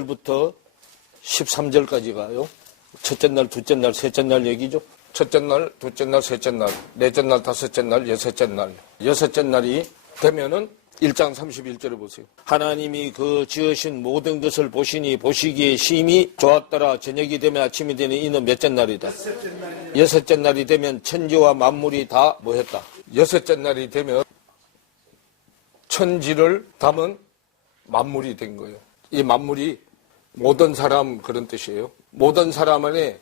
1절부터 13절까지 가요. 첫째 날, 둘째 날, 셋째 날 얘기죠. 첫째 날, 둘째 날, 셋째 날, 넷째 날, 다섯째 날, 여섯째 날. 여섯째 날이 되면은 1장 31절에 보세요. 하나님이 그 지으신 모든 것을 보시니 보시기에 심히 좋았더라. 저녁이 되면 아침이 되는 이는 몇째 날이다. 여섯째 날이 되면 천지와 만물이 다 뭐했다. 여섯째 날이 되면 천지를 담은 만물이 된 거예요. 이 만물이 모든 사람 그런 뜻이에요. 모든 사람 안에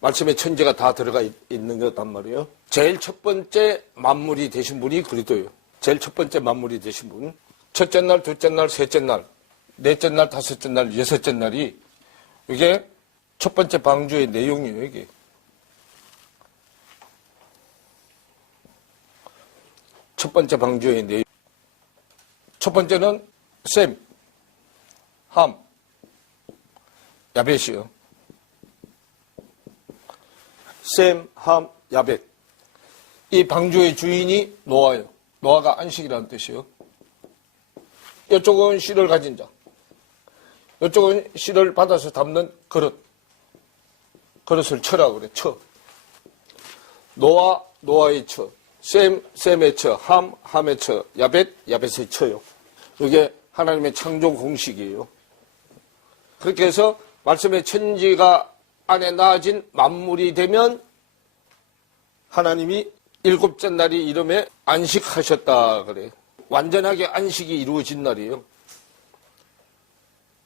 말씀에 천지가 다 들어가 있는 거단 말이에요. 제일 첫 번째 만물이 되신 분이 그리스도예요. 제일 첫 번째 만물이 되신 분. 첫째 날, 둘째 날, 셋째 날, 넷째 날, 다섯째 날, 여섯째 날이 이게 첫 번째 방주의 내용이에요. 이게. 첫 번째 방주의 내용. 첫 번째는 셈, 함, 야벳이요. 셈, 함, 야벳. 이 방주의 주인이 노아예요. 노아가 안식이라는 뜻이요. 이쪽은 씨를 가진 자. 이쪽은 씨를 받아서 담는 그릇. 그릇을 처라고 그래. 처. 노아, 노아의 처. 셈, 셈의 처. 함, 함의 처. 야벳, 야벳의 처요. 이게 하나님의 창조 공식이에요. 그렇게 해서 말씀의 천지가 안에 나아진 만물이 되면 하나님이 일곱째 날이 이름에 안식하셨다 그래요. 완전하게 안식이 이루어진 날이에요.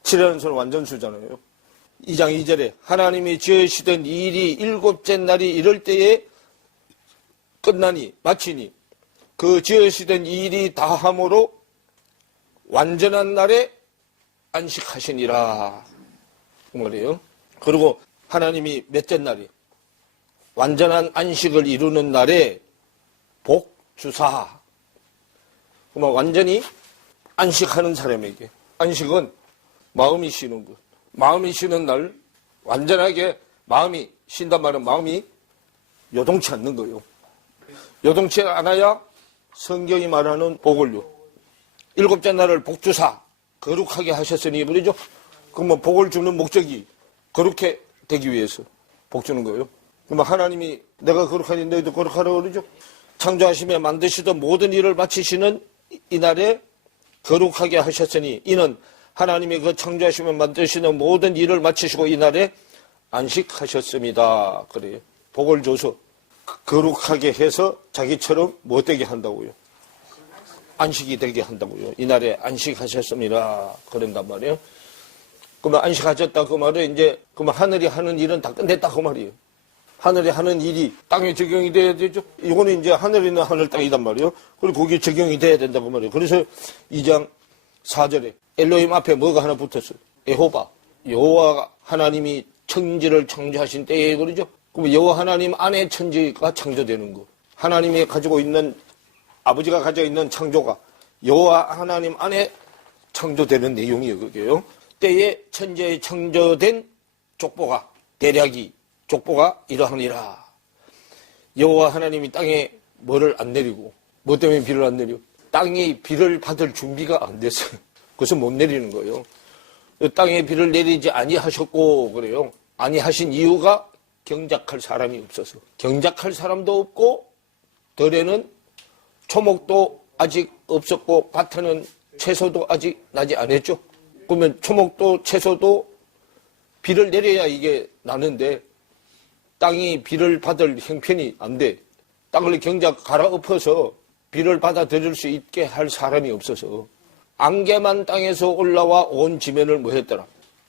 7연속 완전수잖아요. 2장 2절에 하나님이 지으시던 일이 일곱째 날이 이럴 때에 끝나니 마치니 그 지으시던 일이 다함으로 완전한 날에 안식하시니라 그 말이에요. 그리고 하나님이 몇째 날이 완전한 안식을 이루는 날에 복주사. 그러면 완전히 안식하는 사람에게. 안식은 마음이 쉬는 것. 마음이 쉬는 날 완전하게 마음이 쉰단 말은 마음이 요동치 않는 거예요. 요동치 않아야 성경이 말하는 복을요. 일곱째 날을 복주사 거룩하게 하셨으니 그러죠. 그러면 복을 주는 목적이 거룩해 되기 위해서 복 주는 거예요. 그러면 하나님이 내가 거룩하니 너희도 거룩하라고 그러죠. 창조하시며 만드시던 모든 일을 마치시는 이날에 거룩하게 하셨으니 이는 하나님이 그 창조하시며 만드시는 모든 일을 마치시고 이날에 안식하셨습니다. 그래요. 복을 줘서 거룩하게 해서 자기처럼 못되게 한다고요. 안식이 되게 한다고요. 이날에 안식하셨습니다. 그런단 말이에요. 그러면 안식하셨다 그 말은 이제 그러면 하늘이 하는 일은 다 끝냈다 그 말이에요. 하늘이 하는 일이 땅에 적용이 돼야 되죠. 이거는 이제 하늘이는 하늘 땅이단 말이에요. 그리고 거기에 적용이 돼야 된다고 말이에요. 그래서 2장 4절에 엘로힘 앞에 뭐가 하나 붙었어요. 여호와. 여호와 하나님이 천지를 창조하신 때에 그러죠. 그럼 여호와 하나님 안에 천지가 창조되는 거. 하나님이 가지고 있는 아버지가 가지고 있는 창조가 여호와 하나님 안에 창조되는 내용이에요. 그게요. 때에 천지에 창조된 족보가 대략이 족보가 이러하니라. 여호와 하나님이 땅에 뭐를 안 내리고 뭐 때문에 비를 안 내려? 땅이 비를 받을 준비가 안 됐어요. 그래서 못 내리는 거예요. 땅에 비를 내리지 아니하셨고 그래요. 아니하신 이유가 경작할 사람이 없어서. 경작할 사람도 없고 덜에는 초목도 아직 없었고 밭에는 채소도 아직 나지 않았죠. 그러면 초목도 채소도 비를 내려야 이게 나는데 땅이 비를 받을 형편이 안 돼. 땅을 경작 갈아엎어서 비를 받아들일 수 있게 할 사람이 없어서 안개만 땅에서 올라와 온 지면을 뭐 했더라.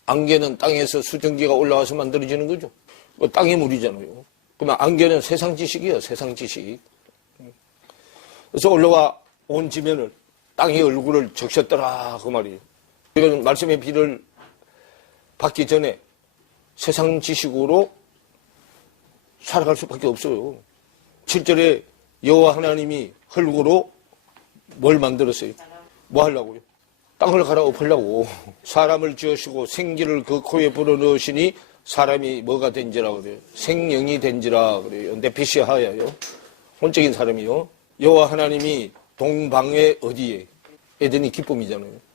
안개는 땅에서 수증기가 올라와서 만들어지는 거죠. 땅의 물이잖아요. 그러면 안개는 세상 지식이에요. 세상 지식. 그래서 올라와 온 지면을 땅의 얼굴을 적셨더라 그 말이에요. 이건 말씀의 비를 받기 전에 세상 지식으로 살아갈 수밖에 없어요. 7절에 여호와 하나님이 흙으로 뭘 만들었어요? 뭐 하려고요? 땅을 갈아엎으려고. 사람을 지으시고 생기를 그 코에 불어넣으시니 사람이 뭐가 된지라 그래요? 생명이 된지라 그래요. 네피시하야요. 혼적인 사람이요. 여호와 하나님이 동방의 어디에? 에덴이 기쁨이잖아요.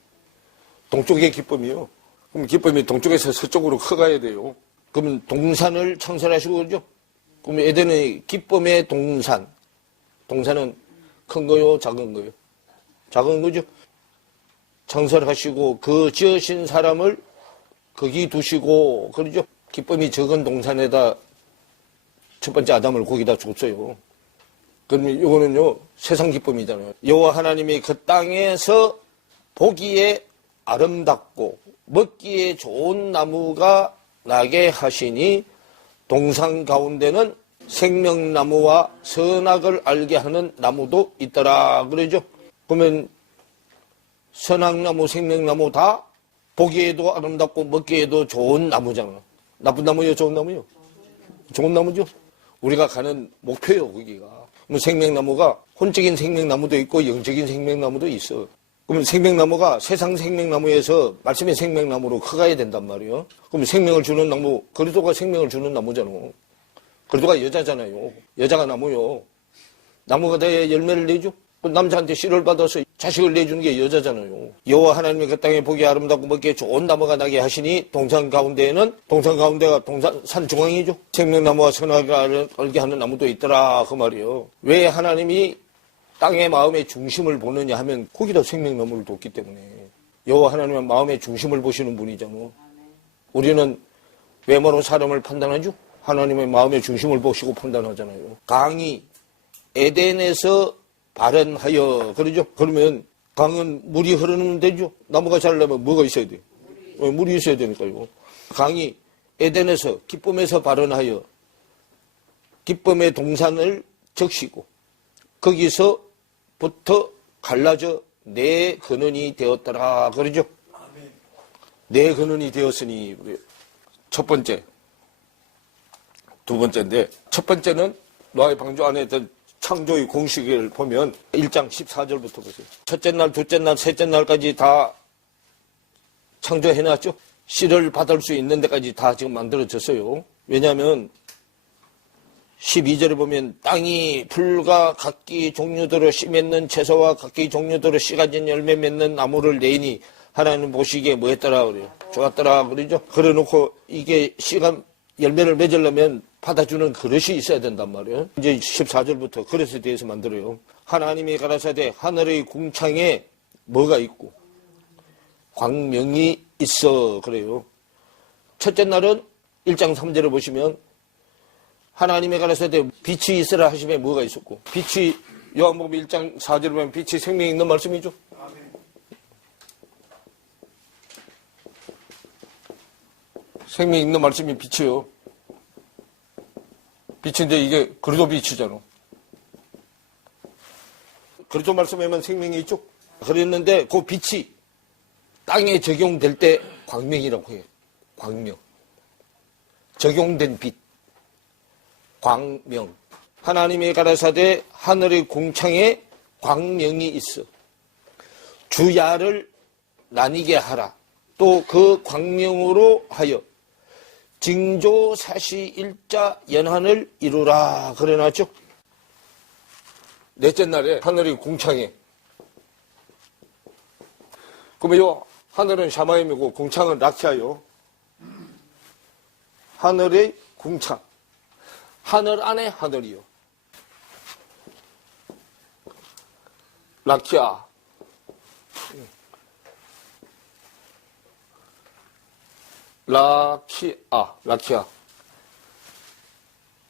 동쪽의 기쁨이요. 그럼 기쁨이 동쪽에서 서쪽으로 커가야 돼요. 그러면 동산을 창설하시고 그러죠. 그럼 에덴의 기쁨의 동산. 동산은 큰 거요, 작은 거요? 작은 거죠. 창설하시고 그 지으신 사람을 거기 두시고 그러죠. 기쁨이 적은 동산에다 첫 번째 아담을 거기다 줬어요. 그러면 이거는요 세상 기쁨이잖아요. 여호와 하나님이 그 땅에서 보기에 아름답고 먹기에 좋은 나무가 나게 하시니 동산 가운데는 생명나무와 선악을 알게 하는 나무도 있더라 그러죠. 그러면 선악나무, 생명나무 다 보기에도 아름답고 먹기에도 좋은 나무잖아. 나쁜 나무요, 좋은 나무요? 좋은 나무죠. 우리가 가는 목표요, 거기가. 그럼 생명나무가 혼적인 생명나무도 있고 영적인 생명나무도 있어. 그러면 생명나무가 세상 생명나무에서 말씀의 생명나무로 커가야 된단 말이에요. 그럼 생명을 주는 나무, 그리스도가 생명을 주는 나무잖아. 그리스도가 여자잖아요. 여자가 나무요. 나무가 돼야 열매를 내죠. 남자한테 씨를 받아서 자식을 내주는 게 여자잖아요. 여호와 하나님이 그 땅에 보기 아름답고 먹기에 좋은 나무가 나게 하시니 동산 가운데가 동산 산 중앙이죠. 생명나무와 선악을 알게 하는 나무도 있더라 그 말이에요. 왜 하나님이 땅의 마음의 중심을 보느냐 하면 거기다 생명나무를 뒀기 때문에. 여호와 하나님은 마음의 중심을 보시는 분이잖아. 우리는 외모로 사람을 판단하죠. 하나님의 마음의 중심을 보시고 판단하잖아요. 강이 에덴에서 발현하여 그러죠. 그러면 강은 물이 흐르는 데죠. 나무가 자라려면 뭐가 있어야 돼요? 물이 있어야 되니까요. 강이 에덴에서 기쁨에서 발현하여 기쁨의 동산을 적시고 거기서부터 갈라져 내 근원이 되었더라 그러죠. 내 근원이 되었으니 첫 번째, 두 번째인데 첫 번째는 노아의 방주 안에 있던 창조의 공식을 보면 1장 14절부터 보세요. 첫째 날, 둘째 날, 셋째 날까지 다 창조해놨죠. 씨를 받을 수 있는 데까지 다 지금 만들어졌어요. 왜냐하면 12절에 보면 땅이 풀과 각기 종류대로 씨 맺는 채소와 각기 종류대로 씨 가진 열매 맺는 나무를 내니 하나님 보시기에 뭐 했더라 그래요. 좋았더라 그러죠. 그래 놓고 이게 씨가 열매를 맺으려면 받아주는 그릇이 있어야 된단 말이에요. 이제 14절부터 그릇에 대해서 만들어요. 하나님이 가라사대 하늘의 궁창에 뭐가 있고 광명이 있어 그래요. 첫째 날은 1장 3절에 보시면 하나님이 가라사대 빛이 있으라 하심에 뭐가 있었고 빛이 요한복음 1장 4절에 보면 빛이 생명이 있는 말씀이죠. 생명이 있는 말씀이 빛이요. 빛인데 이게 그리스도 빛이잖아. 그리스도 말씀에만 생명이 있죠. 그랬는데 그 빛이 땅에 적용될 때 광명이라고 해요. 광명. 적용된 빛. 광명. 하나님의 가라사대 하늘의 궁창에 광명이 있어. 주야를 나뉘게 하라. 또 그 광명으로 하여 징조사시 일자 연한을 이루라 그래놨죠. 넷째 날에 하늘의 궁창에. 그러면 요 하늘은 샤마임이고 궁창은 라키아요. 하늘의 궁창. 하늘 안에 하늘이요. 라키아. 라키아.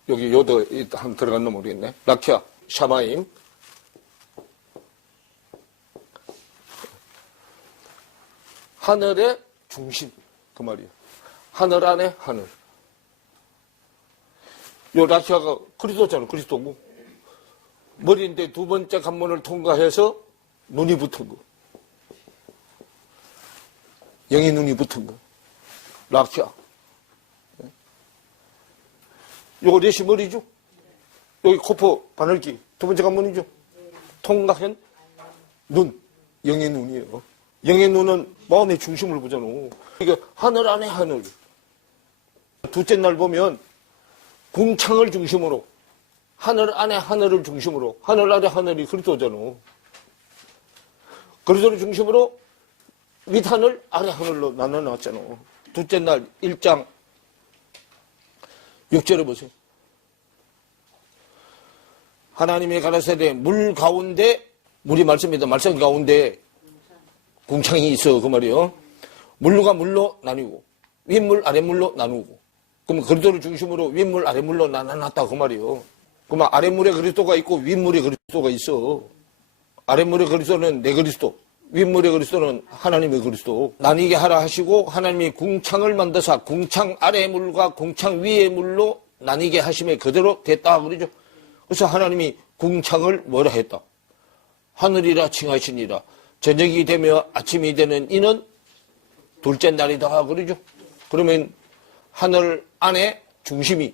여기 요도 한 들어갔나 모르겠네. 라키아, 샤마임. 하늘의 중심. 그 말이에요. 하늘 안에 하늘. 요 라키아가 그리스도잖아, 그리스도고. 머리인데 두 번째 관문을 통과해서 눈이 붙은 거. 영의 눈이 붙은 거. 라키아. 요거 넷이 머리죠? 여기 코포 바늘기. 두 번째 관문이죠? 통과한 눈. 영의 눈이에요. 영의 눈은 마음의 중심을 보잖아. 이게 하늘 안에 하늘. 둘째 날 보면 궁창을 중심으로 하늘 안에 하늘을 중심으로 하늘 아래 하늘이 그리스도잖아. 그리스도를 중심으로 윗하늘 아래 하늘로 나눠놨잖아. 둘째 날 1장 6절에 보세요. 하나님이 가라사대 물 가운데, 물이 말씀입니다. 말씀 가운데 궁창이 있어. 그 말이요. 물과 물로 나뉘고 윗물 아랫물로 나누고, 그럼 그리스도를 중심으로 윗물 아랫물로 나눠놨다 그 말이요. 그러면 아랫물에 그리스도가 있고 윗물에 그리스도가 있어. 아랫물의 그리스도는 내 그리스도, 윗물의 그리스도는 하나님의 그리스도. 나뉘게 하라 하시고 하나님이 궁창을 만드사 궁창 아래의 물과 궁창 위의 물로 나뉘게 하심에 그대로 됐다 그러죠. 그래서 하나님이 궁창을 뭐라 했다? 하늘이라 칭하시니라. 저녁이 되며 아침이 되는 이는 둘째 날이다 그러죠. 그러면 하늘 안에 중심이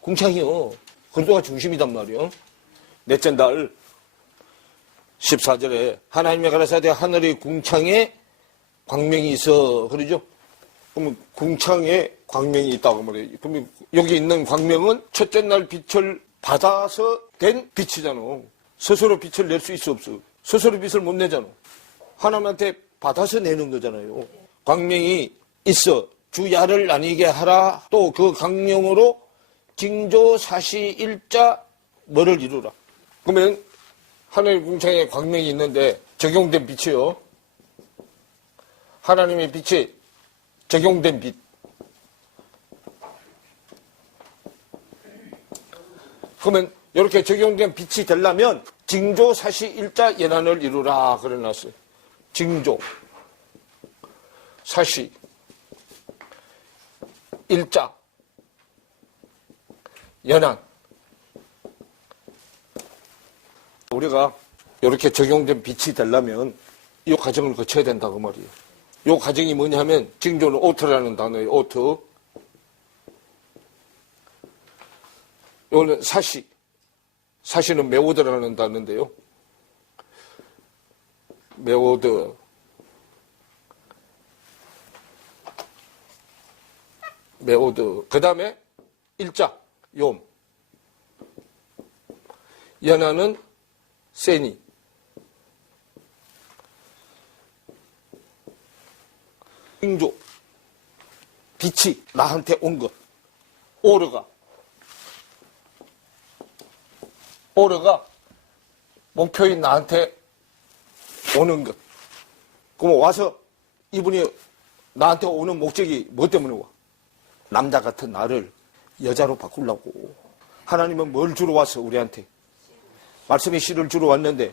궁창이요. 그리스도가 중심이단 말이요. 넷째 날 14절에 하나님의 가라사대 하늘의 궁창에 광명이 있어 그러죠. 그러면 궁창에 광명이 있다고 말해요. 그러면 여기 있는 광명은 첫째 날 빛을 받아서 된 빛이잖아. 스스로 빛을 낼 수 있어 없어? 스스로 빛을 못 내잖아. 하나님한테 받아서 내는 거잖아요. 광명이 있어 주야를 나뉘게 하라. 또 그 광명으로 징조 사시 일자 뭐를 이루라. 그러면 하늘 궁창에 광명이 있는데 적용된 빛이요. 하나님의 빛이 적용된 빛. 그러면 이렇게 적용된 빛이 되려면 징조 사시 일자 연한을 이루라 그래놨어요. 징조 사시 일자 연한. 우리가 이렇게 적용된 빛이 되려면 이 과정을 거쳐야 된다 그 말이에요. 이 과정이 뭐냐 하면 징조는 오트라는 단어예요. 오트. 이거는 사시. 사시는 메오드라는 단어인데요. 메오드. 메오드. 그 다음에 일자. 욤. 연하는 세니. 징조. 빛이 나한테 온 것. 오르가. 오르가 목표인 나한테 오는 것. 그럼 와서 이분이 나한테 오는 목적이 뭐 때문에 와? 남자 같은 나를 여자로 바꾸려고. 하나님은 뭘 주러 왔어 우리한테? 말씀의 씨를 주러 왔는데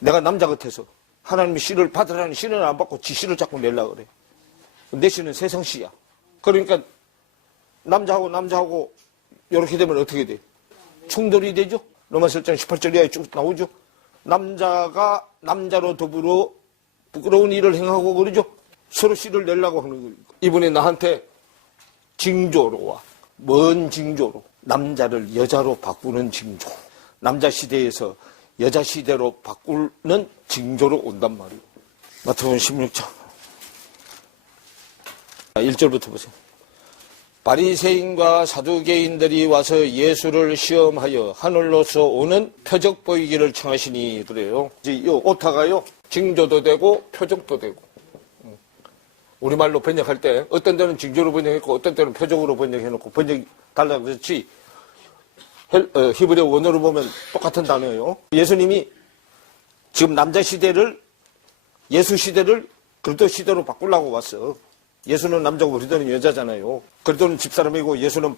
내가 남자 같아서 하나님의 씨를 받으라는 씨는 안 받고 지 씨를 자꾸 내려고 그래. 내 씨는 세상 씨야. 그러니까 남자하고 이렇게 되면 어떻게 돼? 충돌이 되죠. 로마서 1장 18절에 쭉 나오죠. 남자가 남자로 더불어 부끄러운 일을 행하고 그러죠. 서로 씨를 내려고 하는 거예요. 이분이 나한테 징조로 와. 먼 징조로. 남자를 여자로 바꾸는 징조. 남자 시대에서 여자 시대로 바꾸는 징조로 온단 말이에요. 마태복음 16장 1절부터 보세요. 바리새인과 사두개인들이 와서 예수를 시험하여 하늘로서 오는 표적 보이기를 청하시니 그래요. 이제 이 오타가요 징조도 되고 표적도 되고. 우리말로 번역할 때 어떤 데는 징조로 번역했고 어떤 때는 표적으로 번역해놓고 번역이 달라 그렇지. 히브리어 원어로 보면 똑같은 단어예요. 예수님이 지금 남자 시대를 예수 시대를 그리스도 시대로 바꾸려고 왔어. 예수는 남자고 그리스도는 여자잖아요. 그리스도는 집사람이고 예수는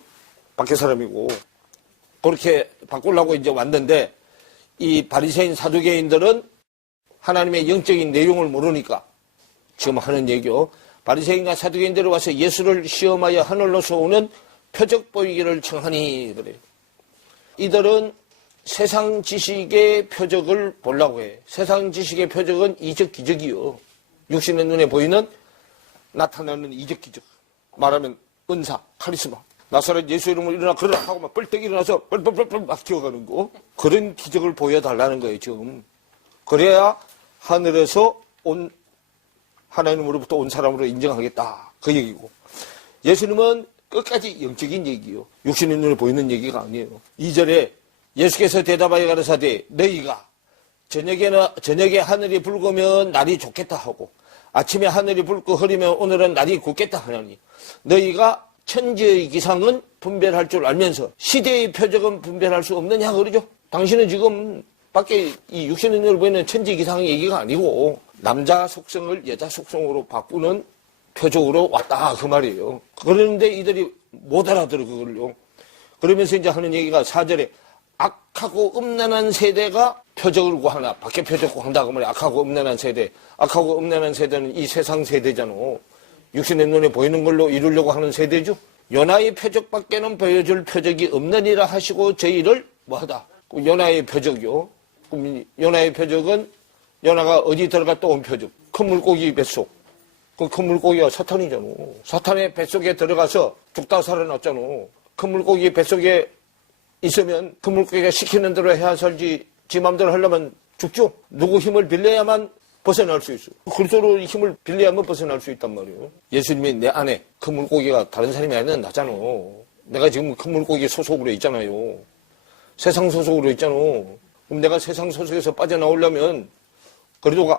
밖에 사람이고 그렇게 바꾸려고 이제 왔는데 이 바리새인 사두개인들은 하나님의 영적인 내용을 모르니까 지금 하는 얘기요. 바리새인과 사두개인들이 와서 예수를 시험하여 하늘로서 오는 표적 보이기를 청하니 그래요. 이들은 세상 지식의 표적을 보려고 해. 세상 지식의 표적은 이적 기적이요. 육신의 눈에 보이는 나타나는 이적 기적. 말하면 은사, 카리스마. 나사렛 예수 이름으로 일어나 그러라 하고 막 뻘떡 일어나서 뻘뻘뻘뻘 막 기어가는 거. 그런 기적을 보여달라는 거예요 지금. 그래야 하늘에서 온 하나님으로부터 온 사람으로 인정하겠다 그 얘기고. 예수님은 끝까지 영적인 얘기요. 육신의 눈에 보이는 얘기가 아니에요. 2절에 예수께서 대답하여 가라사대 너희가 저녁에 하늘이 붉으면 날이 좋겠다 하고 아침에 하늘이 붉고 흐리면 오늘은 날이 굳겠다 하나니 너희가 천지의 기상은 분별할 줄 알면서 시대의 표적은 분별할 수 없느냐 그러죠. 당신은 지금 밖에 이 육신의 눈으로 보이는 천지 기상 얘기가 아니고 남자 속성을 여자 속성으로 바꾸는 표적으로 왔다 그 말이에요. 그런데 이들이 못 알아들어 그걸요. 그러면서 이제 하는 얘기가 4절에 악하고 음란한 세대가 표적을 구하나 밖에 표적 구한다 그 말이에요. 악하고 음란한 세대. 악하고 음란한 세대는 이 세상 세대잖아. 육신의 눈에 보이는 걸로 이루려고 하는 세대죠. 요나의 표적밖에는 보여줄 표적이 없느니라 하시고 저희를 뭐하다. 요나의 표적이요. 그럼 요나의 표적은 요나가 어디 들어갔다 온 표적. 큰 물고기 뱃속. 그 큰 물고기가 사탄이잖아. 사탄의 뱃속에 들어가서 죽다 살아났잖아. 큰 물고기 뱃속에 있으면 큰 물고기가 시키는 대로 해야 살지 지 맘대로 하려면 죽죠. 누구 힘을 빌려야만 벗어날 수 있어. 그리스도로 힘을 빌려야만 벗어날 수 있단 말이에요. 예수님이 내 안에 큰 물고기가 다른 사람이 아니라 나잖아. 내가 지금 큰 물고기 소속으로 있잖아요. 세상 소속으로 있잖아. 그럼 내가 세상 소속에서 빠져나오려면 그래도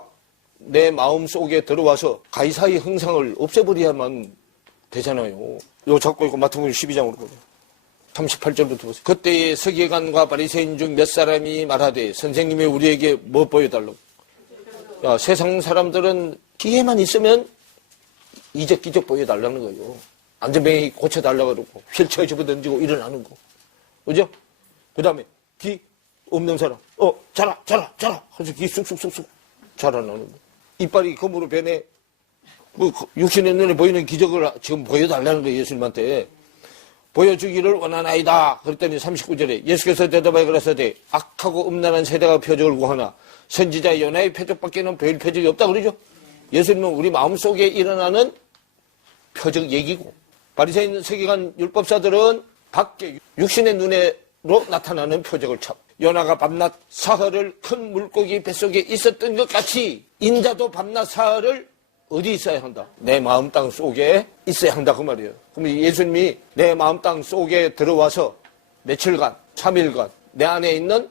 내 마음 속에 들어와서 가이사의 형상을 없애버려야만 되잖아요. 요 잡고 있고 마태복음 12장으로 보세요. 38절부터 보세요. 그때의 서기관과 바리새인 중 몇 사람이 말하되 선생님이 우리에게 뭐 보여달라고. 야, 세상 사람들은 기회만 있으면 이적기적 보여달라는 거예요. 안전뱅이 고쳐달라고 그러고 휠체어 집어던지고 일어나는 거. 그죠? 그 다음에 귀 없는 사람 자라 하면서 귀 쑥쑥쑥쑥 자라나는 거. 이빨이 검으로 변해 육신의 눈에 보이는 기적을 지금 보여달라는 거예요. 예수님한테 보여주기를 원하나이다. 그랬더니 39절에 예수께서 대답하여 그러사되 악하고 음란한 세대가 표적을 구하나 선지자 요나의 표적밖에는 보일 표적이 없다 그러죠. 예수님은 우리 마음속에 일어나는 표적 얘기고 바리새인 서기관 율법사들은 밖에 육신의 눈으로 나타나는 표적을 찾고 요나가 밤낮 사흘을 큰 물고기 뱃속에 있었던 것 같이 인자도 밤낮 사흘을 어디 있어야 한다? 내 마음 땅 속에 있어야 한다 그 말이에요. 그럼 예수님이 내 마음 땅 속에 들어와서 며칠간 3일간 내 안에 있는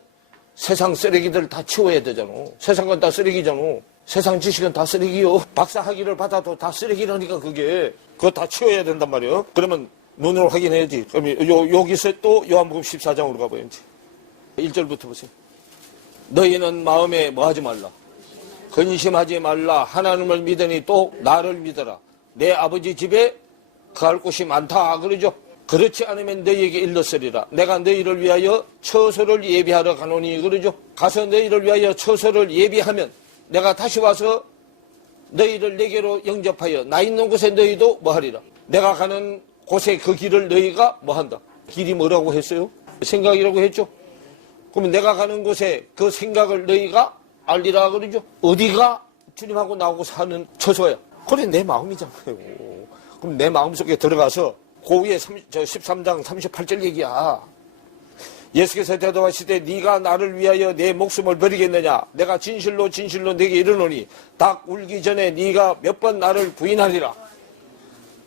세상 쓰레기들 다 치워야 되잖아. 세상 건 다 쓰레기잖아. 세상 지식은 다 쓰레기요. 박사 학위를 받아도 다 쓰레기라니까 그게. 그거 다 치워야 된단 말이에요. 그러면 눈으로 확인해야지. 그럼 여기서 또 요한복음 14장으로 가봐야지. 1절부터 보세요. 너희는 마음에 뭐 하지 말라. 근심하지 말라. 하나님을 믿으니 또 나를 믿어라. 내 아버지 집에 갈 곳이 많다 그러죠. 그렇지 않으면 너희에게 일렀으리라. 내가 너희를 위하여 처소를 예비하러 가노니 그러죠. 가서 너희를 위하여 처소를 예비하면 내가 다시 와서 너희를 내게로 영접하여 나 있는 곳에 너희도 뭐하리라. 내가 가는 곳에 그 길을 너희가 뭐한다. 길이 뭐라고 했어요? 생각이라고 했죠. 그러면 내가 가는 곳에 그 생각을 너희가 알리라 그러죠. 어디가 주님하고 나하고 사는 처소야. 그래 내 마음이잖아요. 그럼 내 마음속에 들어가서 그 위에 13장 38절 얘기야. 예수께서 대답하시되 네가 나를 위하여 내 목숨을 버리겠느냐. 내가 진실로 네게 이르노니 닭 울기 전에 네가 몇 번 나를 부인하리라.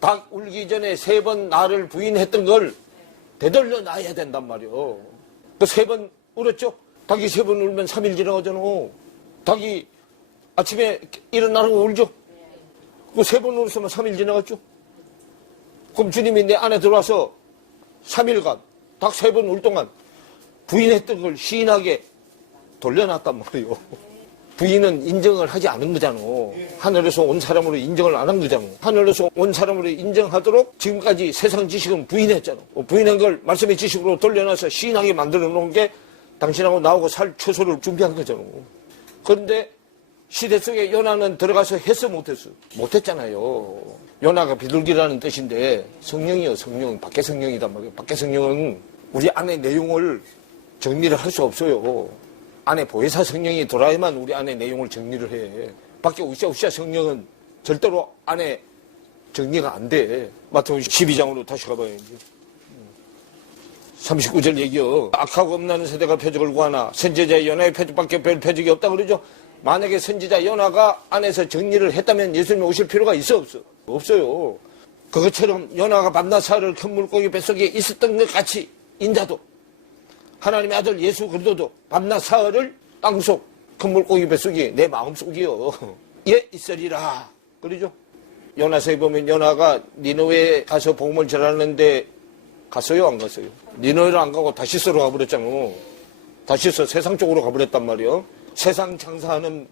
닭 울기 전에 3번 나를 부인했던 걸 되돌려 놔야 된단 말이요. 그 3번 울었죠. 닭이 3번 울면 3일 지나가잖아. 닭이 아침에 일어나고 울죠. 그 3번 울었으면 3일 지나갔죠. 그럼 주님이 내 안에 들어와서 3일간 닭 3번 울 동안 부인했던 걸 시인하게 돌려놨단 말이에요. 부인은 인정을 하지 않은 거잖아. 하늘에서 온 사람으로 인정을 안 한 거잖아. 하늘에서 온 사람으로 인정하도록 지금까지 세상 지식은 부인했잖아. 부인한 걸 말씀의 지식으로 돌려놔서 시인하게 만들어 놓은 게 당신하고 나하고 살 처소를 준비한 거잖아. 그런데 시대 속에 요나는 들어가서 했어 못했어? 못했잖아요. 요나가 비둘기라는 뜻인데 성령이요 성령. 밖에 성령이단 말이에요. 밖에 성령은 우리 안의 내용을 정리를 할 수 없어요. 안에 보혜사 성령이 돌아야만 우리 안에 내용을 정리를 해. 밖에 우시아 성령은 절대로 안에 정리가 안 돼. 마태복음 12장으로 다시 가봐야지. 39절 얘기요. 악하고 없나는 세대가 표적을 구하나 선지자 요나의 표적밖에 별 표적이 없다 그러죠. 만약에 선지자 요나가 안에서 정리를 했다면 예수님이 오실 필요가 있어 없어? 없어요. 그것처럼 요나가 밤낮 사흘을 큰 물고기 뱃속에 있었던 것 같이 인자도 하나님의 아들 예수 그리스도도 밤낮 사흘을 땅속 큰 물고기 뱃속에 내 마음속이요 예 있으리라. 그러죠? 요나서에 보면 요나가 니느웨에 가서 복음을 전하는데 갔어요? 안 갔어요? 니느웨를 안 가고 다시스로 가버렸잖아. 다시스 세상 쪽으로 가버렸단 말이에요. 세상 장사하는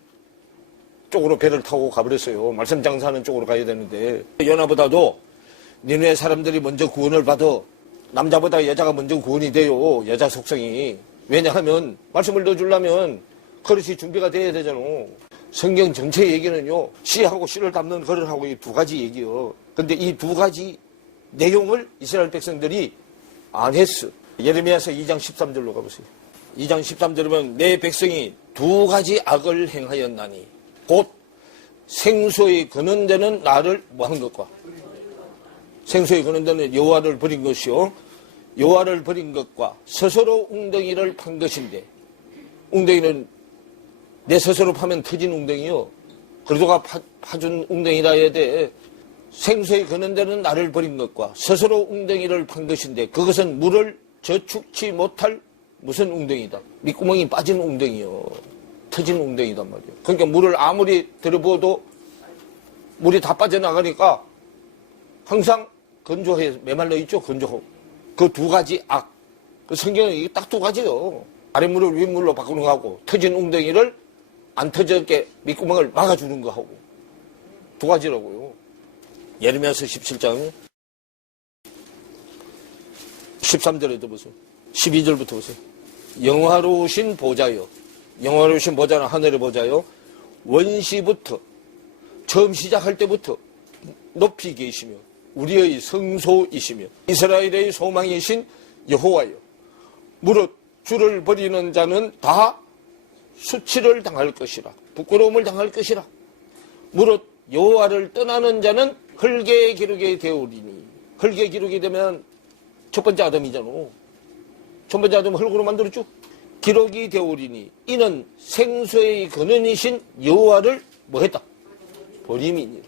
쪽으로 배를 타고 가버렸어요. 말씀 장사하는 쪽으로 가야 되는데 요나보다도 니느웨 사람들이 먼저 구원을 받아. 남자보다 여자가 먼저 구원이 돼요. 여자 속성이. 왜냐하면 말씀을 넣어주려면 그릇이 준비가 돼야 되잖아. 성경 전체 얘기는요, 씨하고 씨를 담는 그릇하고 이 두 가지 얘기요. 근데 이 두 가지 내용을 이스라엘 백성들이 안 했어. 예레미야서 2장 13절로 가보세요. 2장 13절이면 내 백성이 두 가지 악을 행하였나니 곧 생소에 거는 데는 나를 뭐한 것과 생소에 거는 데는 여호와를 버린 것이요 여호와를 버린 것과 스스로 웅덩이를 판 것인데 웅덩이는 내 스스로 파면 터진 웅덩이요. 그러다가 파준 웅덩이라 해야 돼. 생소에 거는 데는 나를 버린 것과 스스로 웅덩이를 판 것인데 그것은 물을 저축치 못할 무슨 웅덩이다. 밑구멍이 빠진 웅덩이요. 터진 웅덩이단 말이에요. 그러니까 물을 아무리 들어부어도 물이 다 빠져나가니까 항상 건조해 메말라 있죠. 건조하고. 그 두 가지 악. 그 성경은 이게 딱 두 가지요. 아랫물을 윗물로 바꾸는 거하고 터진 웅덩이를 안 터졌게 밑구멍을 막아주는 거하고 두 가지라고요. 예레미야서 17장 13절에도 보세요. 12절부터 보세요. 영화로우신 보좌요. 영화로우신 보좌는 하늘의 보좌요. 원시부터 처음 시작할 때부터 높이 계시며 우리의 성소이시며 이스라엘의 소망이신 여호와요. 무릇 주를 버리는 자는 다 수치를 당할 것이라. 부끄러움을 당할 것이라. 무릇 여호와를 떠나는 자는 흙의 기록이 되오리니. 흙의 기록이 되면 첫 번째 아담이잖아. 첫 번째 아담은 흙으로 만들었죠. 기록이 되오리니 이는 생수의 근원이신 여호와를 뭐 했다? 버림이니라.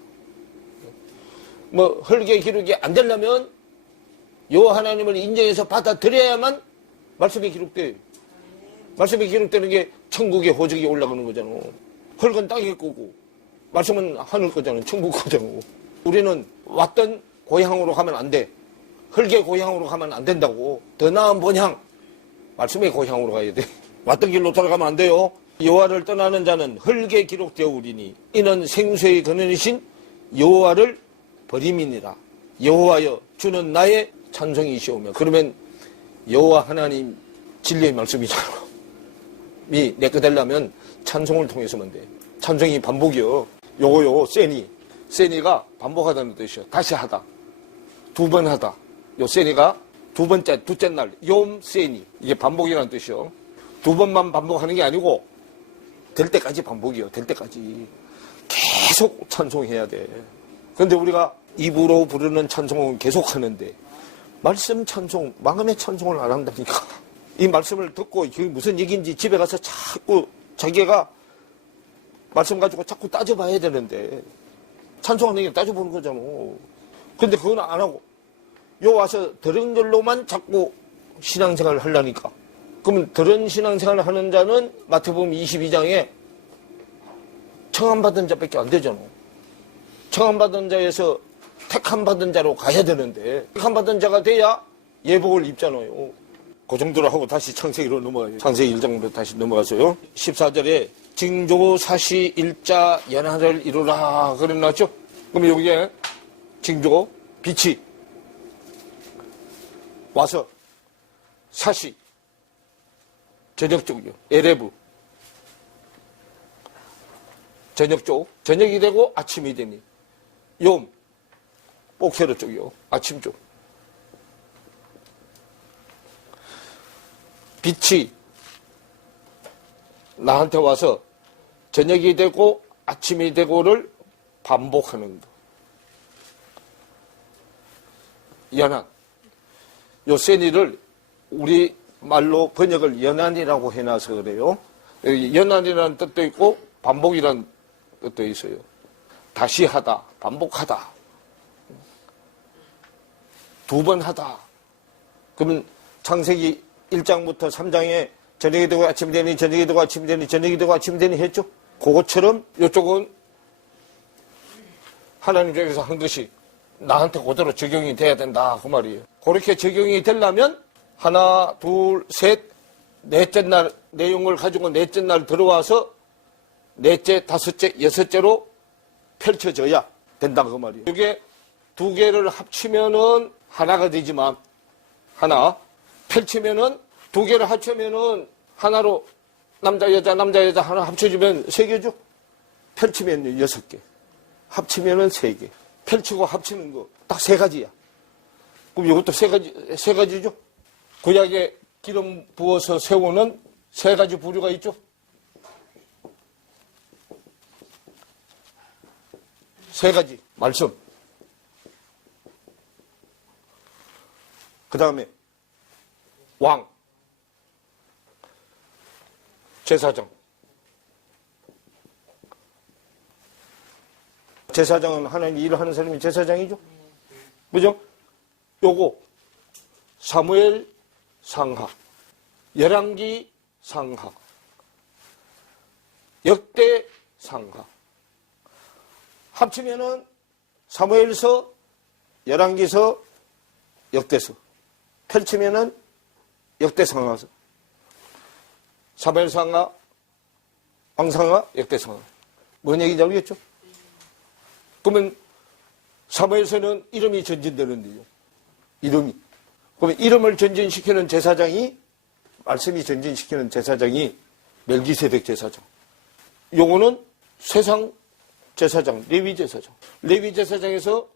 뭐 흙의 기록이 안 되려면 여호와 하나님을 인정해서 받아들여야만 말씀이 기록돼요. 말씀이 기록되는 게 천국의 호적이 올라가는 거잖아. 흙은 땅의 거고 말씀은 하늘 거잖아. 천국 거잖아. 우리는 왔던 고향으로 가면 안 돼. 흙의 고향으로 가면 안 된다고. 더 나은 본향 말씀의 고향으로 가야 돼. 왔던 길로 돌아가면 안 돼요. 여호와를 떠나는 자는 흙에 기록되오리니 이는 생수의 근원이신 여호와를 버림이니라. 여호와여 주는 나의 찬송이시오며. 그러면 여호와 하나님 진리의 말씀이잖아. 이 내 거 되려면 찬송을 통해서만 돼. 찬송이 반복이요. 요거요 세니가 반복하다는 뜻이요. 다시 하다. 두 번 하다. 요 세니가 두 번째, 둘째 날, 욤 세니. 이게 반복이라는 뜻이요. 두 번만 반복하는 게 아니고, 될 때까지 반복이요. 될 때까지. 계속 찬송해야 돼. 그런데 우리가 입으로 부르는 찬송은 계속 하는데, 말씀 찬송, 마음의 찬송을 안 한다니까. 이 말씀을 듣고, 이게 무슨 얘기인지 집에 가서 자꾸 자기가 말씀 가지고 자꾸 따져봐야 되는데, 찬송하는 게 따져보는 거잖아. 근데 그건 안 하고, 요 와서 들은 걸로만 자꾸 신앙생활을 하려니까. 그러면 들은 신앙생활을 하는 자는 마태복음 22장에 청함받은 자밖에 안 되잖아. 청함받은 자에서 택함받은 자로 가야 되는데 택함받은 자가 돼야 예복을 입잖아요. 그 정도로 하고 다시 창세기로 넘어가요. 창세기 1장부터 다시 넘어가서요. 14절에 징조 사시 일자 연하를 이루라 그랬나죠? 그럼 여기에 징조 빛이 와서 사시 저녁 쪽이요. 에레브 저녁 쪽 저녁이 되고 아침이 되니 욤 뽀케르 쪽이요. 아침 쪽 빛이 나한테 와서 저녁이 되고 아침이 되고를 반복하는 거. 연한 요 세니를 우리 말로 번역을 연한이라고 해놔서 그래요. 연한이라는 뜻도 있고 반복이라는 뜻도 있어요. 다시 하다, 반복하다, 두 번 하다. 그러면 창세기 1장부터 3장에 저녁이 되고 아침이 되니 저녁이 되고 아침이 되니 저녁이 되고 아침이 되니 했죠. 그것처럼 이쪽은 하나님께서 한 것이 나한테 그대로 적용이 돼야 된다 그 말이에요. 그렇게 적용이 되려면 하나, 둘, 셋, 넷째 날 내용을 가지고 넷째 날 들어와서 넷째, 다섯째, 여섯째로 펼쳐져야 된다 그 말이에요. 이게 두 개를 합치면은 하나가 되지만 하나 펼치면은 두 개를 합치면은 하나로 남자 여자 하나 합쳐지면 세 개죠. 펼치면 6개, 합치면은 3개. 펼치고 합치는 거 딱 3가지야. 그럼 이것도 세 가지죠. 구약에 기름 부어서 세우는 3가지 부류가 있죠. 3가지 말씀. 그 다음에 왕, 제사장. 제사장은 하나님 일을 하는 사람이 제사장이죠. 그죠? 요거 사무엘 상하, 열왕기 상하, 역대 상하. 합치면은 사무엘서, 열왕기서, 역대서. 펼치면은 역대상하서. 사무엘상하, 왕상하, 역대상하. 뭔 얘기인지 알겠죠? 그러면 사무엘서는 이름이 전진되는데요. 이름이. 그러면 이름을 전진시키는 제사장이, 말씀이 전진시키는 제사장이 멜기세덱 제사장. 요거는 세상 제사장, 레위 제사장. 레위 제사장에서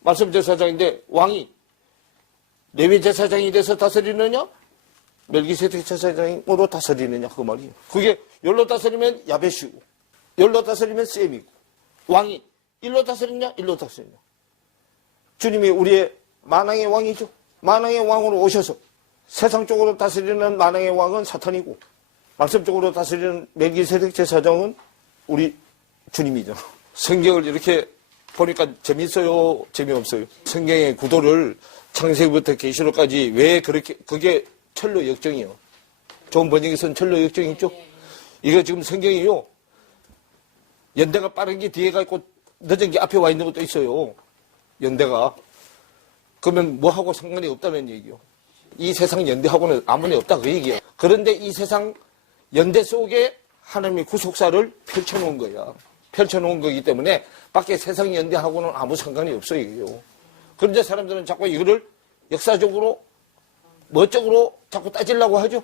말씀 제사장인데 왕이 레위 제사장이 돼서 다스리느냐? 멜기세덱 제사장으로 다스리느냐? 그 말이에요. 그게 열로 다스리면 야베시고, 열로 다스리면 셈이고, 왕이 일로 다스리냐? 일로 다스리냐? 주님이 우리의 만왕의 왕이죠. 만왕의 왕으로 오셔서 세상 쪽으로 다스리는 만왕의 왕은 사탄이고, 말씀 쪽으로 다스리는 멜기세덱 제사장은 우리 주님이죠. 성경을 이렇게 보니까 재밌어요? 재미없어요? 성경의 구도를 창세기부터 계시록까지 왜 그렇게, 그게 철로 역정이요. 좋은 번역에서는 철로 역정이 있죠? 이거 지금 성경이요. 연대가 빠른 게 뒤에가 있고 늦은 게 앞에 와 있는 것도 있어요. 연대가. 그러면 뭐하고 상관이 없다는 얘기요. 이 세상 연대하고는 아무리 없다 그 얘기야. 그런데 이 세상 연대 속에 하나님의 구속사를 펼쳐놓은 거야. 펼쳐놓은 거기 때문에 밖에 세상 연대하고는 아무 상관이 없어요. 이게요. 그런데 사람들은 자꾸 이거를 역사적으로 뭐적으로 자꾸 따지려고 하죠.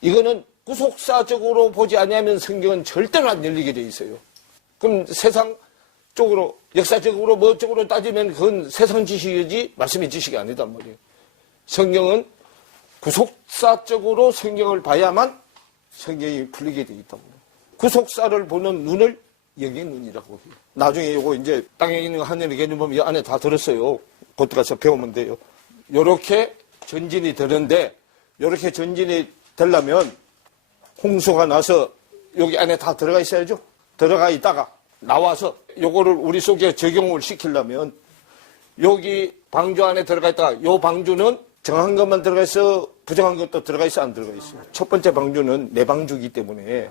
이거는 구속사적으로 보지 않으면 성경은 절대로 안 열리게 돼 있어요. 그럼 세상 쪽으로, 역사적으로 뭐 쪽으로 따지면 그건 세상 지식이지 말씀의 지식이 아니단 말이에요. 성경은 구속사적으로 성경을 봐야만 성경이 풀리게 돼 있단 말이에요. 구속사를 보는 눈을 영의 눈이라고 해요. 나중에 이거 이제 땅에 있는 하늘의 개념 보면 이 안에 다 들었어요. 그때 가서 배우면 돼요. 요렇게 전진이 되는데, 요렇게 전진이 되려면 홍수가 나서 여기 안에 다 들어가 있어야죠. 들어가 있다가 나와서 요거를 우리 속에 적용을 시키려면 여기 방주 안에 들어가 있다가 요 방주는 정한 것만 들어가 있어, 부정한 것도 들어가 있어, 안 들어가 있어요. 첫 번째 방주는 내 방주이기 때문에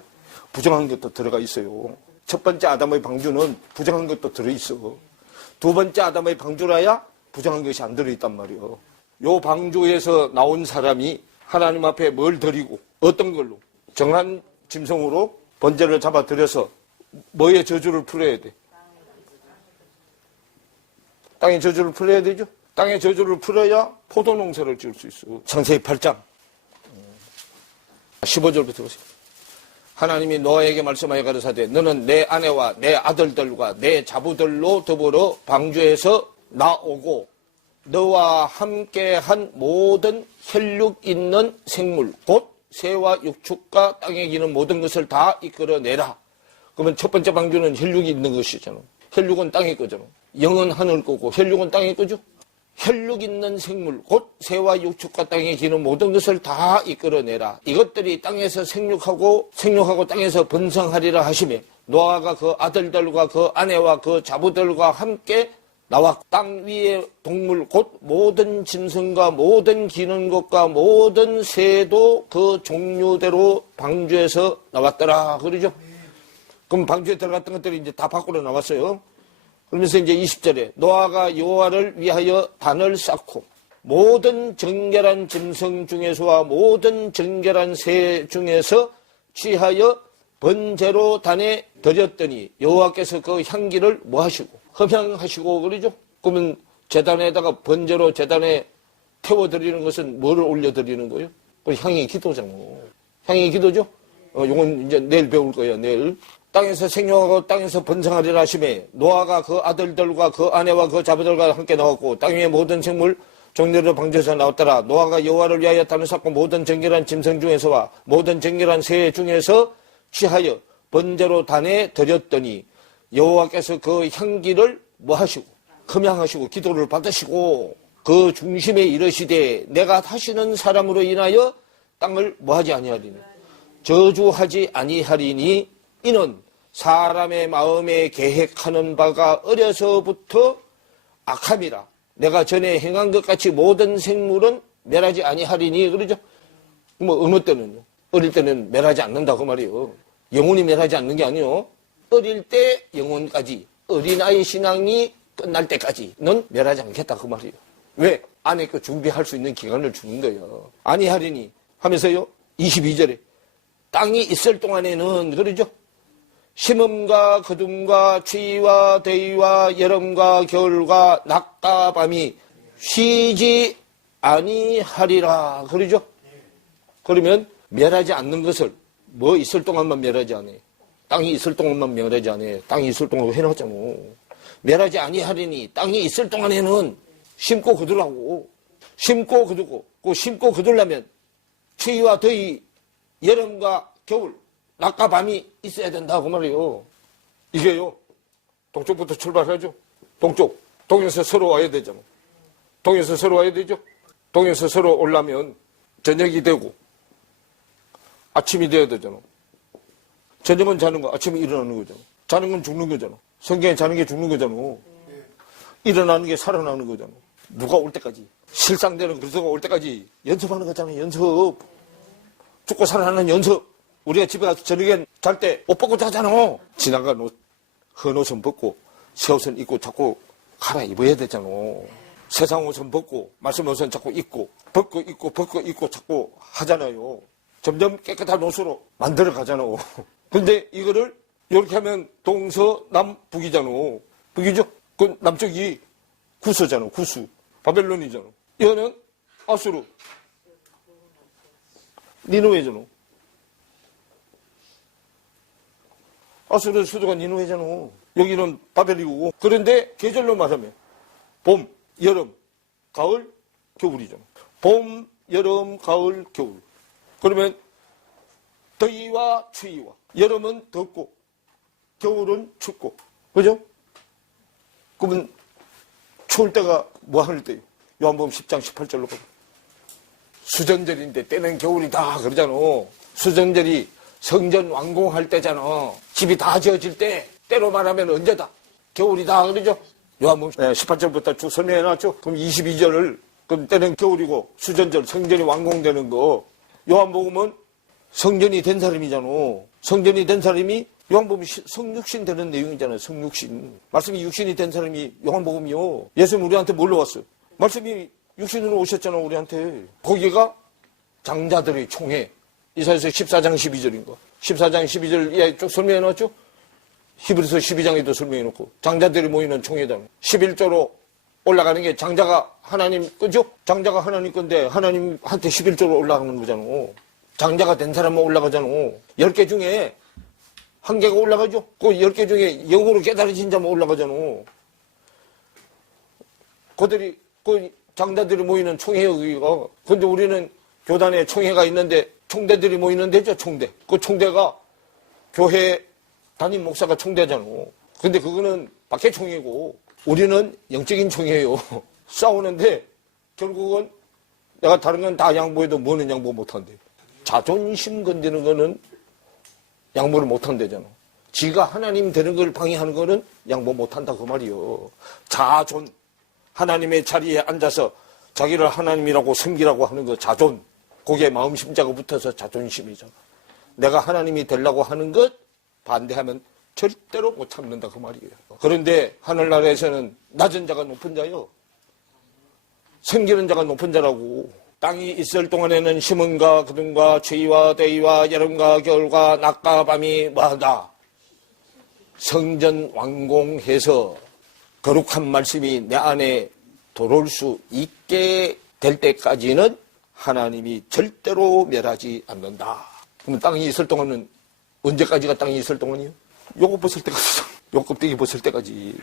부정한 것도 들어가 있어요. 첫 번째 아담의 방주는 부정한 것도 들어있어. 두 번째 아담의 방주라야 부정한 것이 안 들어있단 말이에요. 요 방주에서 나온 사람이 하나님 앞에 뭘 드리고 어떤 걸로 정한 짐승으로 번제를 잡아 들여서 뭐의 저주를 풀어야 돼? 땅의 저주를 풀어야 되죠. 땅의 저주를 풀어야 포도 농사를 지을 수 있어. 창세기 8장 15절부터 보세요. 하나님이 노아에게 말씀하여 가라사대 너는 내 아내와 내 아들들과 내 자부들로 더불어 방주에서 나오고 너와 함께한 모든 혈육 있는 생물 곧 새와 육축과 땅에 기는 모든 것을 다 이끌어내라. 그러면 첫 번째 방주는 혈육이 있는 것이잖아. 혈육은 땅의 거잖아. 영은 하늘 거고 혈육은 땅의 거죠. 혈육 있는 생물 곧 새와 육축과 땅에 기는 모든 것을 다 이끌어내라. 이것들이 땅에서 생육하고 땅에서 번성하리라 하시매 노아가 그 아들들과 그 아내와 그 자부들과 함께 나와 땅 위의 동물 곧 모든 짐승과 모든 기는 것과 모든 새도 그 종류대로 방주에서 나왔더라. 그러죠. 그럼 방주에 들어갔던 것들이 이제 다 밖으로 나왔어요. 그러면서 이제 20절에 노아가 여호와를 위하여 단을 쌓고 모든 정결한 짐승 중에서와 모든 정결한 새 중에서 취하여 번제로 단에 드렸더니 여호와께서 그 향기를 뭐 하시고 흠향하시고 그러죠. 그러면 제단에다가 번제로 제단에 태워드리는 것은 뭐를 올려드리는 거예요? 그 향의 기도잖아. 향의 기도죠. 요건 이제 내일 배울 거예요. 내일. 땅에서 생육하고 땅에서 번성하리라 하시매 노아가 그 아들들과 그 아내와 그 자녀들과 함께 나왔고 땅 위의 모든 생물 종류로 방주에서 나왔더라. 노아가 여호와를 위하여 단을 쌓고 모든 정결한 짐승 중에서와 모든 정결한 새 중에서 취하여 번제로 단에 드렸더니 여호와께서 그 향기를 뭐 하시고 흠향하시고 기도를 받으시고 그 중심에 이르시되 내가 다시는 사람으로 인하여 땅을 뭐 하지 아니하리니 저주하지 아니하리니 이는 사람의 마음에 계획하는 바가 어려서부터 악함이라. 내가 전에 행한 것 같이 모든 생물은 멸하지 아니하리니 그러죠. 뭐 어느 때는요. 어릴 때는 멸하지 않는다 그 말이에요. 영혼이 멸하지 않는 게 아니요. 어릴 때 영혼까지 어린아이 신앙이 끝날 때까지는 멸하지 않겠다 그 말이에요. 왜? 안에 그 준비할 수 있는 기간을 주는 거예요. 아니하리니 하면서요. 22절에 땅이 있을 동안에는 그러죠. 심음과 거둠과 추위와 더위와 여름과 겨울과 낮과 밤이 쉬지 아니하리라 그러죠. 그러면 멸하지 않는 것을 뭐 있을 동안만 멸하지 않아요. 땅이 있을 동안만 멸하지 않아요. 땅이 있을 동안 해놨잖아. 멸하지 아니하리니 땅이 있을 동안에는 심고 거두라고. 심고 거두고 그 심고 거두려면 추위와 더위 여름과 겨울 낮과 밤이 있어야 된다고 말이에요. 이게요. 동쪽부터 출발하죠. 동쪽. 동에서 서로 와야 되잖아. 동에서 서로 와야 되죠. 동에서 서로 오려면 저녁이 되고 아침이 돼야 되잖아. 저녁은 자는 거, 아침에 일어나는 거잖아. 자는 건 죽는 거잖아. 성경에 자는 게 죽는 거잖아. 일어나는 게 살아나는 거잖아. 누가 올 때까지. 실상되는 그리스도가 올 때까지 연습하는 거잖아. 연습. 죽고 살아나는 연습. 우리가 집에 가서 저녁에 잘 때 옷 벗고 자잖아. 지나간 옷, 헌 옷은 벗고 새 옷은 입고 자꾸 갈아입어야 되잖아. 세상 옷은 벗고 말씀 옷은 자꾸 입고 벗고 입고 자꾸 하잖아요. 점점 깨끗한 옷으로 만들어 가잖아. 근데 이거를 이렇게 하면 동서남북이잖아. 북이죠? 그 남쪽이 구서잖아. 구수. 바벨론이잖아. 이거는 아수르. 니누웨잖아. 아수르 수도가 니누웨잖아. 여기는 바벨이고. 그런데 계절로 말하면 봄, 여름, 가을, 겨울이잖아. 봄, 여름, 가을, 겨울. 그러면 더위와 추위와 여름은 덥고 겨울은 춥고 그죠? 그러면 추울 때가 뭐 하는 때요? 요한복음 10장 18절로 보면 수전절인데 때는 겨울이다 그러잖아. 수전절이 성전 완공할 때잖아. 집이 다 지어질 때 때로 말하면 언제다? 겨울이다 그러죠? 요한복음 18절부터 쭉 설명해놨죠. 그럼 22절을 그럼 때는 겨울이고 수전절 성전이 완공되는 거 요한복음은 성전이 된 사람이잖아. 성전이 된 사람이 요한복음이 성육신 되는 내용이잖아요. 성육신. 말씀이 육신이 된 사람이 요한복음이요. 예수님 우리한테 뭘로 왔어요? 말씀이 육신으로 오셨잖아 우리한테. 거기가 장자들의 총회. 이사야서 14장 12절인 거. 14장 12절 이하에 쭉 설명해놨죠. 히브리서 12장에도 설명해놓고 장자들이 모이는 총회잖아. 11조로 올라가는 게 장자가 하나님 거죠? 장자가 하나님 건데 하나님한테 11조로 올라가는 거잖아. 장자가 된 사람만 올라가잖아. 10개 중에 1개가 올라가죠? 그 10개 중에 영으로 깨달으신 자만 올라가잖아. 그들이, 그 장자들이 모이는 총회요, 여기가. 근데 우리는 교단에 총회가 있는데 총대들이 모이는 데죠, 총대. 그 총대가 교회 담임 목사가 총대잖아. 근데 그거는 밖에 총회고 우리는 영적인 총회예요. 싸우는데 결국은 내가 다른 건 다 양보해도 뭐는 양보 못한대. 자존심 건드는 거는 양보를 못한대잖아. 지가 하나님 되는 걸 방해하는 거는 양보 못한다 그 말이요. 자존. 하나님의 자리에 앉아서 자기를 하나님이라고 섬기라고 하는 거 자존. 거기에 마음 심자가 붙어서 자존심이잖아. 내가 하나님이 되려고 하는 것 반대하면 절대로 못 참는다 그 말이에요. 그런데 하늘나라에서는 낮은 자가 높은 자요. 생기는 자가 높은 자라고. 땅이 있을 동안에는 심음과 거둠과 추위와 더위와 여름과 겨울과 낮과 밤이 뭐하다. 성전 완공해서 거룩한 말씀이 내 안에 들어올 수 있게 될 때까지는 하나님이 절대로 멸하지 않는다. 그럼 땅이 있을 동안은 언제까지가 땅이 있을 동안이요? 요거 벗을 때까지. 요 껍데기 벗을 때까지.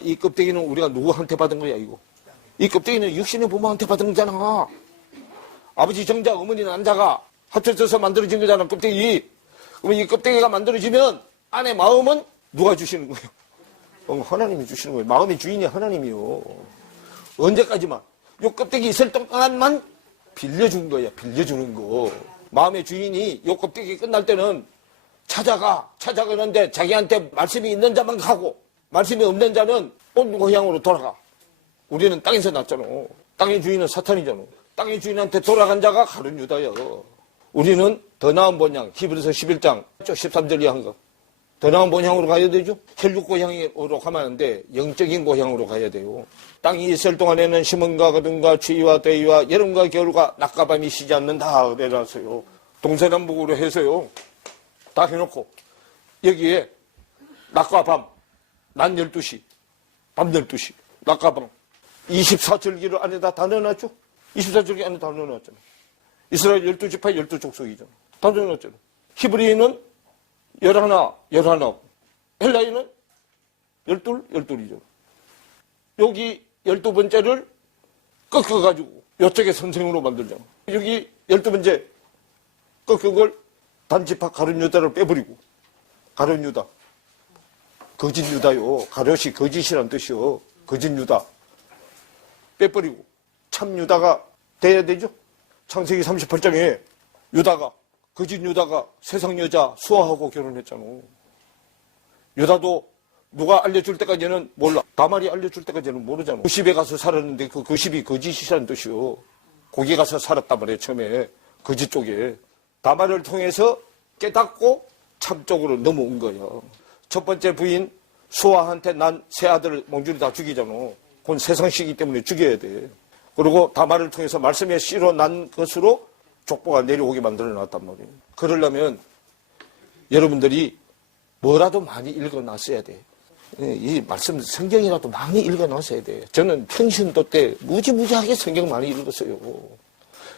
이 껍데기는 우리가 누구한테 받은 거야 이거? 이 껍데기는 육신의 부모한테 받은 거잖아. 아버지 정자, 어머니 난자가 합쳐져서 만들어진 거잖아, 껍데기. 그러면 이 껍데기가 만들어지면 안에 마음은 누가 주시는 거예요? 하나님이 주시는 거예요. 마음의 주인이 하나님이요. 언제까지만? 요 껍데기 있을 동안만 빌려준 거야, 빌려주는 거. 마음의 주인이 요 껍데기 끝날 때는 찾아가는데 자기한테 말씀이 있는 자만 가고 말씀이 없는 자는 온 고향으로 돌아가. 우리는 땅에서 났잖아. 땅의 주인은 사탄이잖아. 땅의 주인한테 돌아간 자가 가룟 유다요. 우리는 더 나은 본향, 히브리서 11장 13절 이하한 거. 더 나은 본향으로 가야 되죠. 혈육 고향으로 가면 안 돼. 영적인 고향으로 가야 돼요. 땅이 있을 동안에는 심음과 거둠과 추위와 더위와 여름과 겨울과 낮과 밤이 쉬지 않는다 그래놨어요. 동서남북으로 해서요. 다 해놓고 여기에 낮과 밤, 낮 12시, 밤 12시, 낮과 밤 24절기를 안에다 다 넣어놨죠. 24절기 안에 다 넣어놨잖아. 이스라엘 12지파 12족속이잖아. 다 넣어놨잖아. 히브리인은 11, 헬라인은 12이잖아. 여기 12번째를 꺾어가지고 이쪽에 선생으로 만들잖아. 여기 12번째 꺾은 걸 단지파 가룟 유다를 빼버리고, 가룟 유다, 거짓 유다요. 가룟이 거짓이란 뜻이요. 거짓 유다 빼버리고 참 유다가 돼야 되죠. 창세기 38장에 유다가, 거짓 유다가 세상 여자 수아하고 결혼했잖아. 유다도 누가 알려줄 때까지는 몰라. 다말이 알려줄 때까지는 모르잖아. 그 집에 가서 살았는데 그 집이 거짓이라는 뜻이요. 거기 가서 살았단 말이에요. 처음에 거짓 쪽에. 다말을 통해서 깨닫고 참 쪽으로 넘어온 거예요. 첫 번째 부인 수아한테 난 세 아들을 몽줄이 다 죽이잖아. 그건 세상시기 때문에 죽여야 돼. 그리고 다말을 통해서 말씀의 씨로 난 것으로 족보가 내려오게 만들어 놨단 말이에요. 그러려면 여러분들이 뭐라도 많이 읽어놨어야 돼. 이 말씀 성경이라도 많이 읽어놨어야 돼. 저는 평신도 때 무지무지하게 성경 많이 읽었어요.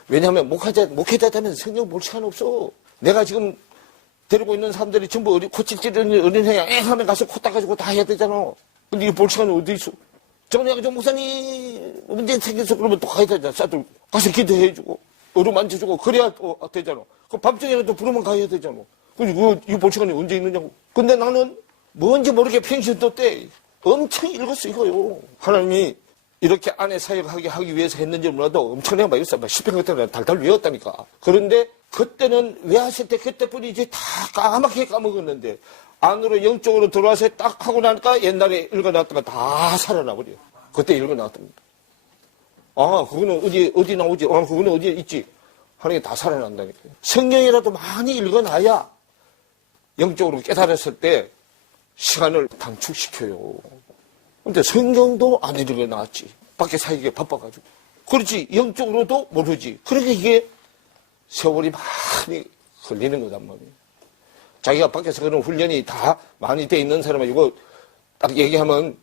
왜냐하면 목회자 되면 성경 볼 시간 없어. 내가 지금 데리고 있는 사람들이 전부 코칠 찌르는 어린애야 하면 가서 코 닦아주고 다 해야 되잖아. 근데 이거 볼 시간이 어디 있어? 저번에 좀 목사님 문제 생겨서 그러면 또 가야 되잖아. 싸들고 가서 기도해주고 어루 만져주고 그래야 또 되잖아. 그 밤중에라도 부르면 가야 되잖아. 그리고 이거 볼 시간이 언제 있느냐고. 근데 나는 뭔지 모르게 평신도 때 엄청 읽었어 이거요. 하나님이 이렇게 아내 사역하게 하기 위해서 했는지 몰라도 엄청나게 많이 읽었어. 10편 같은 달달 외웠다니까. 그런데 그때는 왜 하실 때 그때뿐이지 다 까맣게 까먹었는데 안으로 영적으로 들어와서 딱 하고 나니까 옛날에 읽어놨던 거 다 살아나버려. 그때 읽어놨던 거. 아, 그거는 어디 나오지? 아, 그거는 어디에 있지? 하는 게 다 살아난다니까요. 성경이라도 많이 읽어놔야 영적으로 깨달았을 때 시간을 단축시켜요. 근데 성경도 안 읽어놨지. 밖에 사기에 바빠가지고. 그렇지. 영적으로도 모르지. 그러니까 이게 세월이 많이 걸리는 거단 말이에요. 자기가 밖에서 그런 훈련이 다 많이 돼 있는 사람은 이거 딱 얘기하면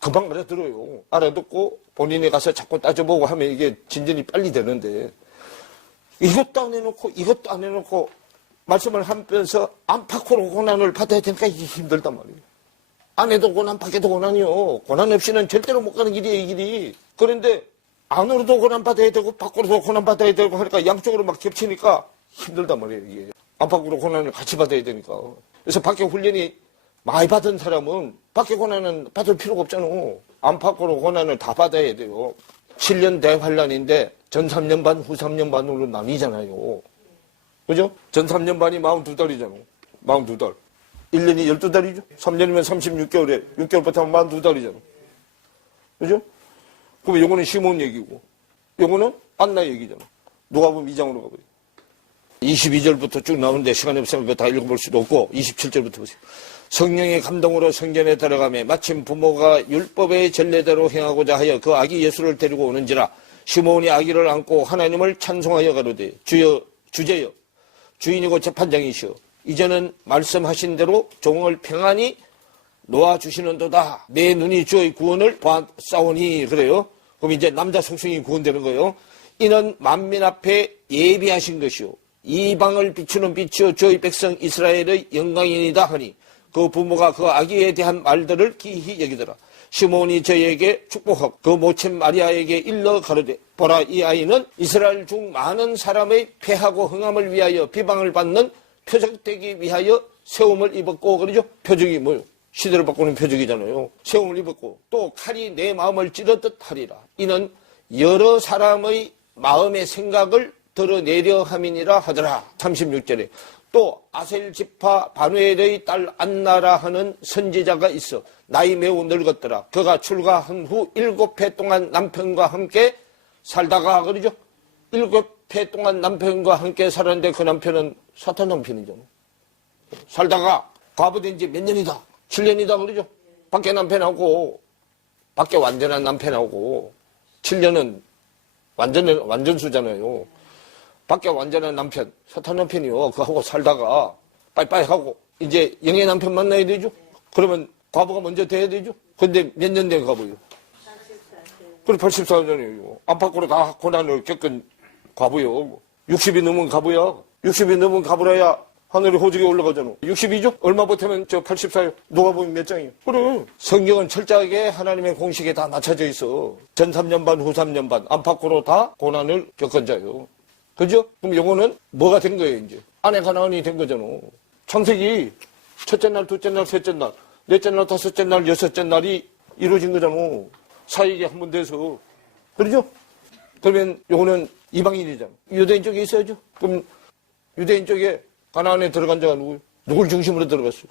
금방 알아들어요. 알아듣고 본인이 가서 자꾸 따져보고 하면 이게 진전이 빨리 되는데 이것도 안 해놓고 이것도 안 해놓고 말씀을 하면서 안팎으로 고난을 받아야 되니까 이게 힘들단 말이에요. 안에도 고난, 밖에도 고난이요. 고난 없이는 절대로 못 가는 길이에요, 이 길이. 그런데 안으로도 고난 받아야 되고 밖으로도 고난 받아야 되고 하니까 양쪽으로 막 겹치니까 힘들단 말이에요, 이게. 안팎으로 고난을 같이 받아야 되니까. 그래서 밖에 훈련이 많이 받은 사람은 밖에 고난은 받을 필요가 없잖아. 안팎으로 고난을 다 받아야 돼요. 7년 대환란인데 전 3년 반, 후 3년 반으로 나뉘잖아요. 그죠? 전 3년 반이 42달이잖아. 42달. 1년이 12달이죠? 3년이면 36개월에 6개월부터 하면 42달이잖아. 그죠? 그럼 요거는 시몬 얘기고 요거는 안나 얘기잖아. 누가복음 2장으로 가버려. 22절부터 쭉 나오는데 시간이 없으면 그거 다 읽어볼 수도 없고 27절부터 보세요. 성령의 감동으로 성전에 들어가며 마침 부모가 율법의 전례대로 행하고자 하여 그 아기 예수를 데리고 오는지라 시몬이 아기를 안고 하나님을 찬송하여 가로되 주여 주제여 주인이고 재판장이시여 이제는 말씀하신 대로 종을 평안히 놓아주시는도다. 내 눈이 주의 구원을 보았사오니. 그래요. 그럼 이제 남자 속성이 구원되는 거예요. 이는 만민 앞에 예비하신 것이요 이방을 비추는 빛이요 주의 백성 이스라엘의 영광이니이다 하니 그 부모가 그 아기에 대한 말들을 기히 여기더라. 시몬이 저에게 축복하고 그 모친 마리아에게 일러 가로되 보라 이 아이는 이스라엘 중 많은 사람의 패하고 흥함을 위하여 비방을 받는 표적되기 위하여 세움을 입었고 그러죠. 표적이 뭐요? 시대를 바꾸는 표적이잖아요. 세움을 입었고 또 칼이 내 마음을 찌르듯 하리라. 이는 여러 사람의 마음의 생각을 드러내려 함이니라 하더라. 36절에 또 아셀 지파 바누엘의 딸 안나라 하는 선지자가 있어 나이 매우 늙었더라. 그가 출가한 후 7해 동안 남편과 함께 살다가 그러죠. 7해 동안 남편과 함께 살았는데 그 남편은 사탄 남편이잖아. 살다가 과부된 지 몇 년이다. 7년이다 그러죠. 밖에 남편하고 밖에 완전한 남편하고 7년은 완전수잖아요. 밖에 완전한 남편, 사탄 남편이요. 그하고 살다가 빠이빠이 하고 이제 영의 남편 만나야 되죠. 그러면 과부가 먼저 돼야 되죠. 근데 몇 년 된 과부예요? 84년. 그래 84년이에요. 안팎으로 다 고난을 겪은 과부요. 60이 넘은 과부야. 60이 넘은 과부라야 하늘에 호적에 올라가잖아. 62죠? 얼마 못하면 저 84요. 누가 보면 몇 장이요? 그래. 성경은 철저하게 하나님의 공식에 다 맞춰져 있어. 전 3년 반, 후 3년 반. 안팎으로 다 고난을 겪은 자요. 그죠? 그럼 요거는 뭐가 된 거예요, 이제? 아내가 나은이 된 거잖아. 창세기 첫째 날, 둘째 날, 셋째 날, 넷째 날, 다섯째 날, 여섯째 날이 이루어진 거잖아. 사역이 한 번 돼서. 그러죠? 그러면 요거는 이방인이잖아. 유대인 쪽에 있어야죠. 그럼 유대인 쪽에 가나안에 들어간 자가 누구예요? 누굴 중심으로 들어갔어?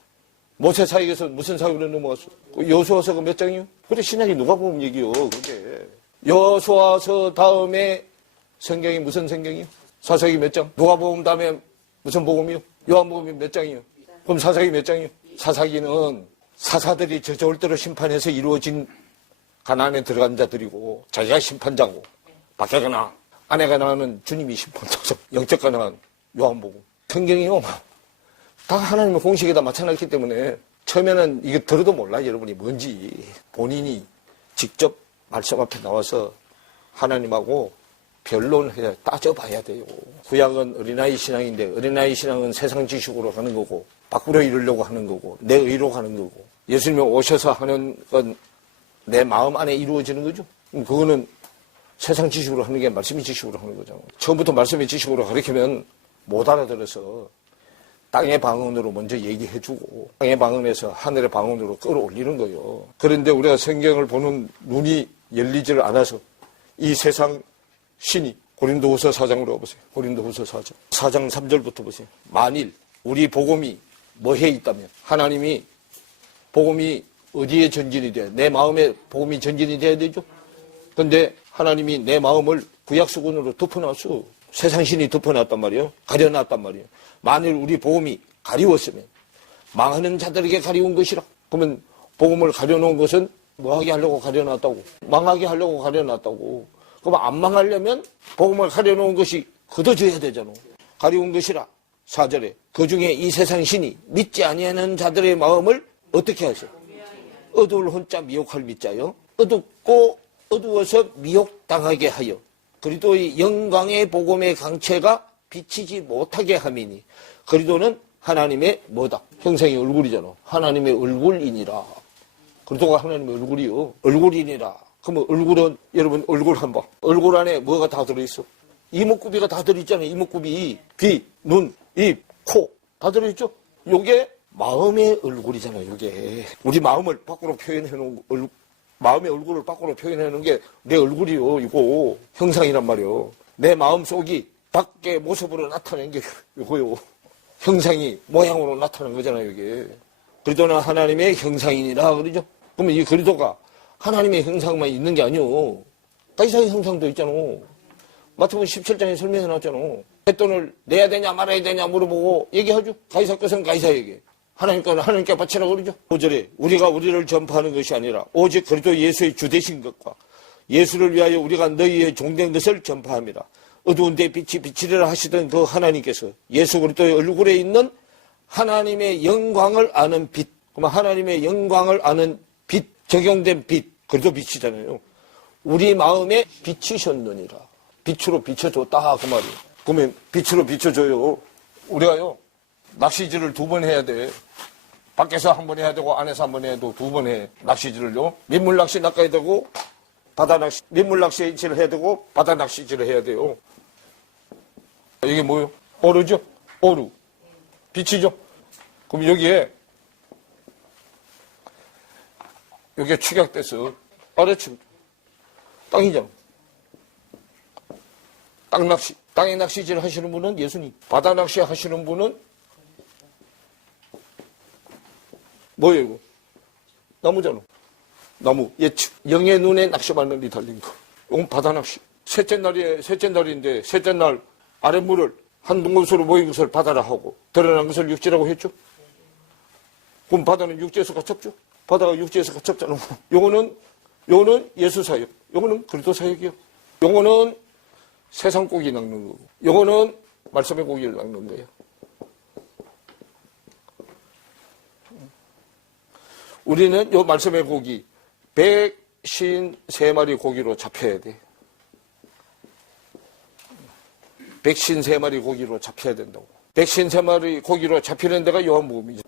모세 사역에서 무슨 사역으로 넘어갔어? 여호수아서가 몇 장이요? 그래, 신약이 누가 보면 얘기요, 그게. 여호수아서 다음에 성경이 무슨 성경이요? 사사기 몇 장? 누가복음 다음에 무슨 복음이요? 요한복음이 몇 장이요? 그럼 사사기 몇 장이요? 사사기는 사사들이 저저올 대로 심판해서 이루어진 가나안에 들어간 자들이고 자기가 심판자고 밖에 가나 안에 가나는 주님이 심판자죠. 영적 가나안 요한복음. 성경이요. 다 하나님의 공식에다 맞춰놨기 때문에 처음에는 이거 들어도 몰라 여러분이 뭔지 본인이 직접 말씀 앞에 나와서 하나님하고 변론해야 따져봐야 돼요. 구약은 어린아이 신앙인데 어린아이 신앙은 세상 지식으로 하는 거고 밖으로 이루려고 하는 거고 내 의로 하는 거고 예수님이 오셔서 하는 건 내 마음 안에 이루어지는 거죠. 그거는 세상 지식으로 하는 게 말씀의 지식으로 하는 거잖아요. 처음부터 말씀의 지식으로 가르치면 못 알아들어서 땅의 방언으로 먼저 얘기해주고 땅의 방언에서 하늘의 방언으로 끌어올리는 거예요. 그런데 우리가 성경을 보는 눈이 열리지를 않아서 이 세상 신이 고린도후서 4장으로 가보세요. 고린도후서 4장. 4장 3절부터 보세요. 만일 우리 복음이 뭐해 있다면 하나님이 복음이 어디에 전진이 돼요? 내 마음에 복음이 전진이 돼야 되죠. 그런데 하나님이 내 마음을 구약수군으로 덮어놨어. 세상 신이 덮어놨단 말이에요. 가려놨단 말이에요. 만일 우리 복음이 가리웠으면 망하는 자들에게 가리운 것이라. 그러면 복음을 가려놓은 것은 뭐하게 하려고 가려놨다고? 망하게 하려고 가려놨다고. 그럼 안 망하려면 복음을 가려놓은 것이 걷어져야 되잖아. 가리운 것이라. 4절에 그 중에 이 세상 신이 믿지 아니하는 자들의 마음을 어떻게 하세요? 어두울 혼자 미혹할 미자요. 어둡고 어두워서 미혹당하게 하여 그리스도의 영광의 복음의 강체가 비치지 못하게 함이니 그리스도는 하나님의 뭐다? 형상의 얼굴이잖아. 하나님의 얼굴이니라. 그리스도가 하나님의 얼굴이요. 얼굴이니라. 그러면 얼굴은 여러분 얼굴 한번 얼굴 안에 뭐가 다 들어있어? 이목구비가 다 들어있잖아요. 이목구비, 귀, 눈, 입, 코 다 들어있죠? 요게 마음의 얼굴이잖아요. 요게 우리 마음을 밖으로 표현해 놓은 마음의 얼굴을 밖으로 표현해 놓은 게 내 얼굴이요. 이거 형상이란 말이요. 내 마음속이 밖의 모습으로 나타낸 게 이거요. 형상이 모양으로 나타난 거잖아요. 이게 그리스도는 하나님의 형상이니라 그러죠. 그러면 이 그리스도가 하나님의 형상만 있는 게 아니오. 가이사의 형상도 있잖아. 마태복음 17장에 설명해 놨잖아. 뱃돈을 내야 되냐 말아야 되냐 물어보고 얘기하죠. 가이사 것은 가이사에게, 하나님 거는 하나님께 바치라고 그러죠. 5절에 우리가 우리를 전파하는 것이 아니라 오직 그리스도 예수의 주되신 것과 예수를 위하여 우리가 너희의 종된 것을 전파함이라. 어두운 데 빛이 비치리라 하시던 그 하나님께서 예수 그리스도의 얼굴에 있는 하나님의 영광을 아는 빛, 그러면 하나님의 영광을 아는 빛, 적용된 빛, 그래도 빛이잖아요. 우리 마음에 비치셨느니라. 빛으로 비춰줬다 그 말이에요. 그러면 빛으로 비춰줘요. 우리가요 낚시질을 2번 해야 돼. 밖에서 1번 해야 되고 안에서 1번 해도 2번 해. 낚시질을요. 민물 낚시 낚아야 되고 바다 낚시, 민물 낚시질을 해야 되고 바다 낚시질을 해야 돼요. 이게 뭐예요? 오루죠? 오루. 빛이죠? 그럼 여기에 축약돼서 아래층 땅이잖아. 땅 낚시, 땅에 낚시질 하시는 분은 예수님, 바다 낚시 하시는 분은 뭐예요 이거? 나무잖아. 나무, 예측. 영의 눈에 낚시바늘이 달린 거. 이건 바다 낚시. 셋째 날인데 셋째 날 아랫물을 한 곳으로 모인 것을 바다라 하고 드러난 것을 육지라고 했죠. 그럼 바다는 육지에서 갇혔죠. 바다가 육지에서 갇혔잖아. 요거는 예수 사역. 요거는 그리스도 사역이요. 요거는 세상 고기 낚는 거고. 요거는 말씀의 고기를 낚는 거예요. 우리는 요 말씀의 고기 153마리 고기로 잡혀야 돼. 153마리 고기로 잡혀야 된다고. 153마리 고기로 잡히는 데가 요한복음이죠.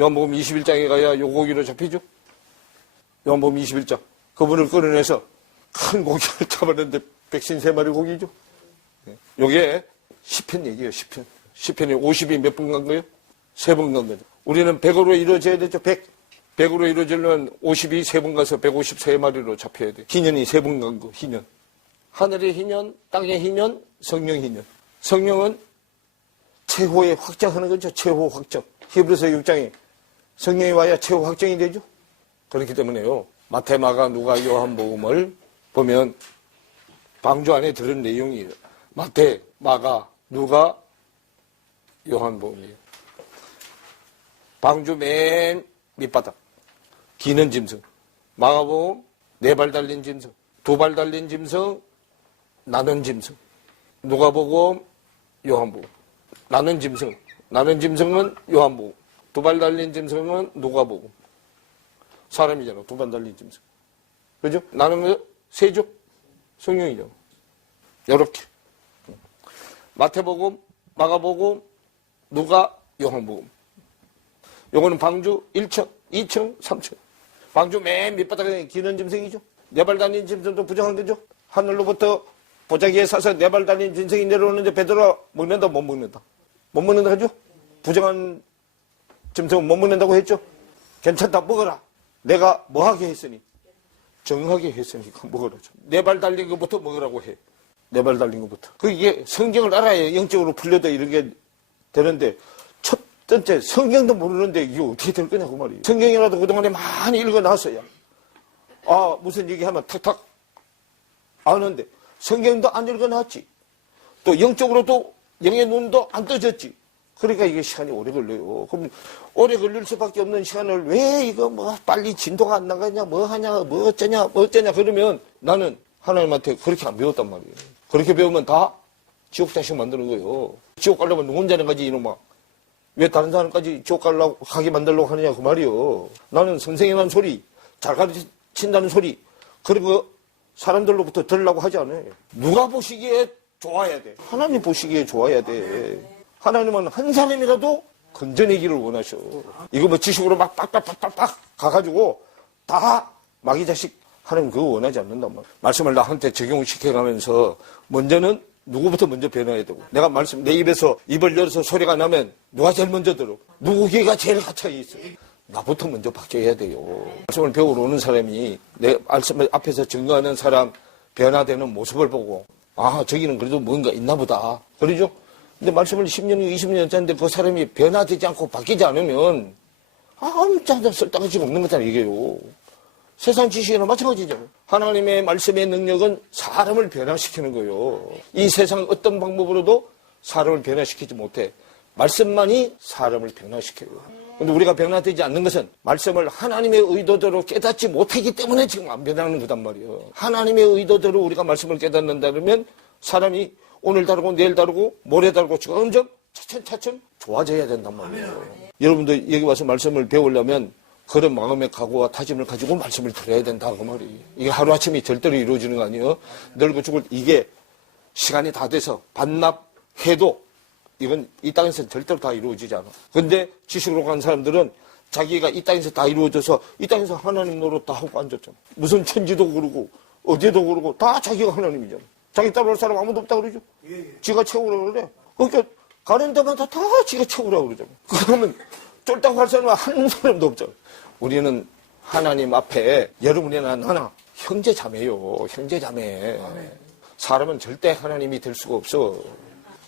요한복음 21장에 가야 요 고기로 잡히죠. 요한복음 21장. 그분을 끌어내서 큰 고기를 잡았는데 153마리 고기죠. 요게 시편 얘기예요. 시편이 50이 몇 번 간 거예요? 3번 간 거죠. 우리는 100으로 이루어져야 되죠. 100으로 이루어지려면 50이 3번 가서 153마리로 잡혀야 돼. 희년이 3번 간 거, 희년. 하늘의 희년, 땅의 희년, 성령 희년. 성령은 최후의 확정하는 거죠. 최후 확정. 히브리서 6장에 성령이 와야 최후 확정이 되죠. 그렇기 때문에요. 마태, 마가, 누가, 요한복음을 보면 방주 안에 들은 내용이에요. 마태, 마가, 누가, 요한복음이에요. 방주 맨 밑바닥. 기는 짐승. 마가복음 4발 달린 짐승. 2발 달린 짐승. 나는 짐승. 누가복음, 요한복음. 나는 짐승. 나는 짐승은 요한복음. 2발 달린 짐승은 누가복음. 사람이잖아. 2발 달린 짐승. 그죠? 나는 세죠? 성령이잖아. 요렇게. 마태복음, 마가복음, 누가, 요한복음. 요거는 방주 1층, 2층, 3층. 방주 맨 밑바닥에 기는 짐승이죠. 4발 달린 짐승도 부정한 거죠. 하늘로부터 보자기에 사서 4발 달린 짐승이 내려오는데 베드로가 먹는다, 못 먹는다. 못 먹는다 하죠? 부정한 짐승은 못 먹는다고 했죠? 괜찮다, 먹어라. 내가 뭐하게 했으니? 정하게 했으니까 먹으라죠. 4발 달린 것부터 먹으라고 해. 4발 달린 것부터. 이게 성경을 알아야 영적으로 풀려도 이런 게 되는데, 첫 번째 성경도 모르는데 이게 어떻게 될 거냐고 말이에요. 성경이라도 그동안에 많이 읽어놨어야 무슨 얘기하면 탁탁 아는데 성경도 안 읽어놨지. 또 영적으로도 영의 눈도 안 떠졌지. 그러니까 이게 시간이 오래 걸려요. 그럼 오래 걸릴 수밖에 없는 시간을 왜 이거 빨리 진도가 안 나가냐, 뭐 하냐, 뭐 어쩌냐 그러면 나는 하나님한테 그렇게 안 배웠단 말이에요. 그렇게 배우면 다 지옥 자식 만드는 거예요. 지옥 가려면 혼자는 가지 이놈아. 왜 다른 사람까지 지옥 가게 만들려고 하느냐 그 말이요. 나는 선생이라는 소리, 잘 가르친다는 소리 그런 거 사람들로부터 들으려고 하지 않아요. 누가 보시기에 좋아야 돼. 하나님 보시기에 좋아야 돼. 하나님은 한 사람이라도 건져내기를 원하셔. 이거 뭐 지식으로 막 빡빡빡빡 가가지고 다 마귀 자식 하나님 그거 원하지 않는단 말이야. 말씀을 나한테 적용시켜가면서 먼저는 누구부터 먼저 변화해야 되고, 내가 내 입에서 입을 열어서 소리가 나면 누가 제일 먼저 들어? 누구 귀가 제일 갇혀 있어? 나부터 먼저 바뀌어야 돼요. 말씀을 배우러 오는 사람이 내 말씀 앞에서 증거하는 사람 변화되는 모습을 보고 저기는 그래도 뭔가 있나 보다. 그러죠? 근데 말씀을 10년, 20년 했는데 그 사람이 변화되지 않고 바뀌지 않으면 아무짝도 쓸데가지가 없는 거잖아 이게요. 세상 지식이나 마찬가지죠. 하나님의 말씀의 능력은 사람을 변화시키는 거예요. 이 세상 어떤 방법으로도 사람을 변화시키지 못해. 말씀만이 사람을 변화시켜요. 근데 우리가 변화되지 않는 것은 말씀을 하나님의 의도대로 깨닫지 못하기 때문에 지금 안 변하는 거단 말이에요. 하나님의 의도대로 우리가 말씀을 깨닫는다면 사람이 오늘 다르고 내일 다르고 모레 다르고 점점 차츰 좋아져야 된단 말이에요. 여러분들 여기 와서 말씀을 배우려면 그런 마음의 각오와 다짐을 가지고 말씀을 들어야 된다 그 말이. 이게 하루아침에 절대로 이루어지는 거 아니에요. 늙고 죽을 이게 시간이 다 돼서 반납해도 이건 이 땅에서는 절대로 다 이루어지지 않아. 근데 지식으로 간 사람들은 자기가 이 땅에서 다 이루어져서 이 땅에서 하나님 노릇 다 하고 앉았잖아. 무슨 천지도 그러고 어제도 그러고 다 자기가 하나님이잖아. 자기 따라올 사람 아무도 없다 그러죠. 지가 채우라고 그래. 그러니까 가는 데마다 다 지가 채우라고 그러잖아. 그러면 쫄딱 할 사람은 한 사람도 없잖아. 우리는 하나님 앞에 여러분이나 나나 형제자매요. 형제자매. 사람은 절대 하나님이 될 수가 없어.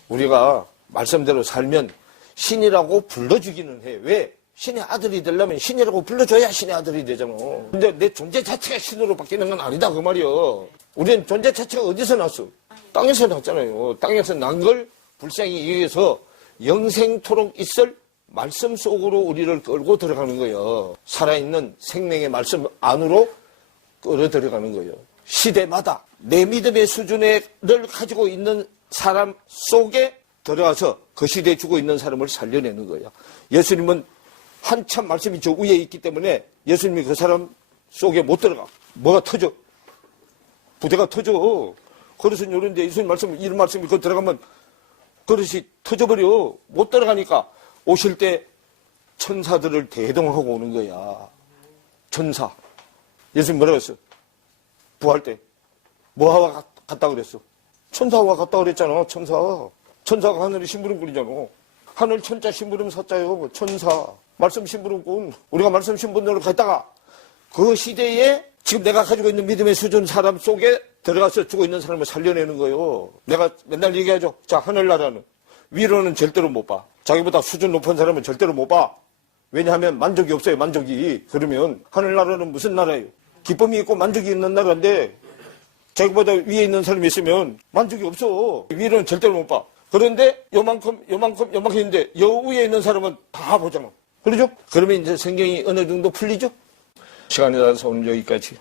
우리가 말씀대로 살면 신이라고 불러주기는 해. 왜? 신의 아들이 되려면 신이라고 불러줘야 신의 아들이 되잖아. 근데 내 존재 자체가 신으로 바뀌는 건 아니다 그 말이요. 우리는 존재 자체가 어디서 났어? 땅에서 났잖아요. 땅에서 난 걸 불쌍히 위해서 영생토록 있을 말씀 속으로 우리를 끌고 들어가는 거예요. 살아있는 생명의 말씀 안으로 끌어 들어가는 거예요. 시대마다 내 믿음의 수준을 가지고 있는 사람 속에 들어가서 그 시대에 죽어 있는 사람을 살려내는 거예요. 예수님은 한참 말씀이 저 위에 있기 때문에 예수님이 그 사람 속에 못 들어가. 뭐가 터져? 부대가 터져. 그릇은 요런데 예수님 말씀, 이런 말씀이 그 들어가면 그릇이 터져버려. 못 들어가니까 오실 때 천사들을 대동하고 오는 거야. 천사. 예수님 뭐라고 했어? 부활 때. 뭐하고 갔다 그랬어? 천사와 갔다 그랬잖아. 천사가 하늘에 심부름꾼이잖아. 하늘 천자 심부름 사자요. 천사. 말씀 심부름꾼. 우리가 말씀 심부름으로 갔다가 그 시대에 지금 내가 가지고 있는 믿음의 수준 사람 속에 들어가서 죽어 있는 사람을 살려내는 거예요. 내가 맨날 얘기하죠. 자, 하늘나라는 위로는 절대로 못 봐. 자기보다 수준 높은 사람은 절대로 못 봐. 왜냐하면 만족이 없어요. 만족이. 그러면 하늘나라는 무슨 나라예요? 기쁨이 있고 만족이 있는 나라인데 자기보다 위에 있는 사람이 있으면 만족이 없어. 위로는 절대로 못 봐. 그런데 요만큼 있는데 여 위에 있는 사람은 다 보잖아. 그러죠? 그러면 이제 성경이 어느 정도 풀리죠? 시간이 나서 오늘 여기까지.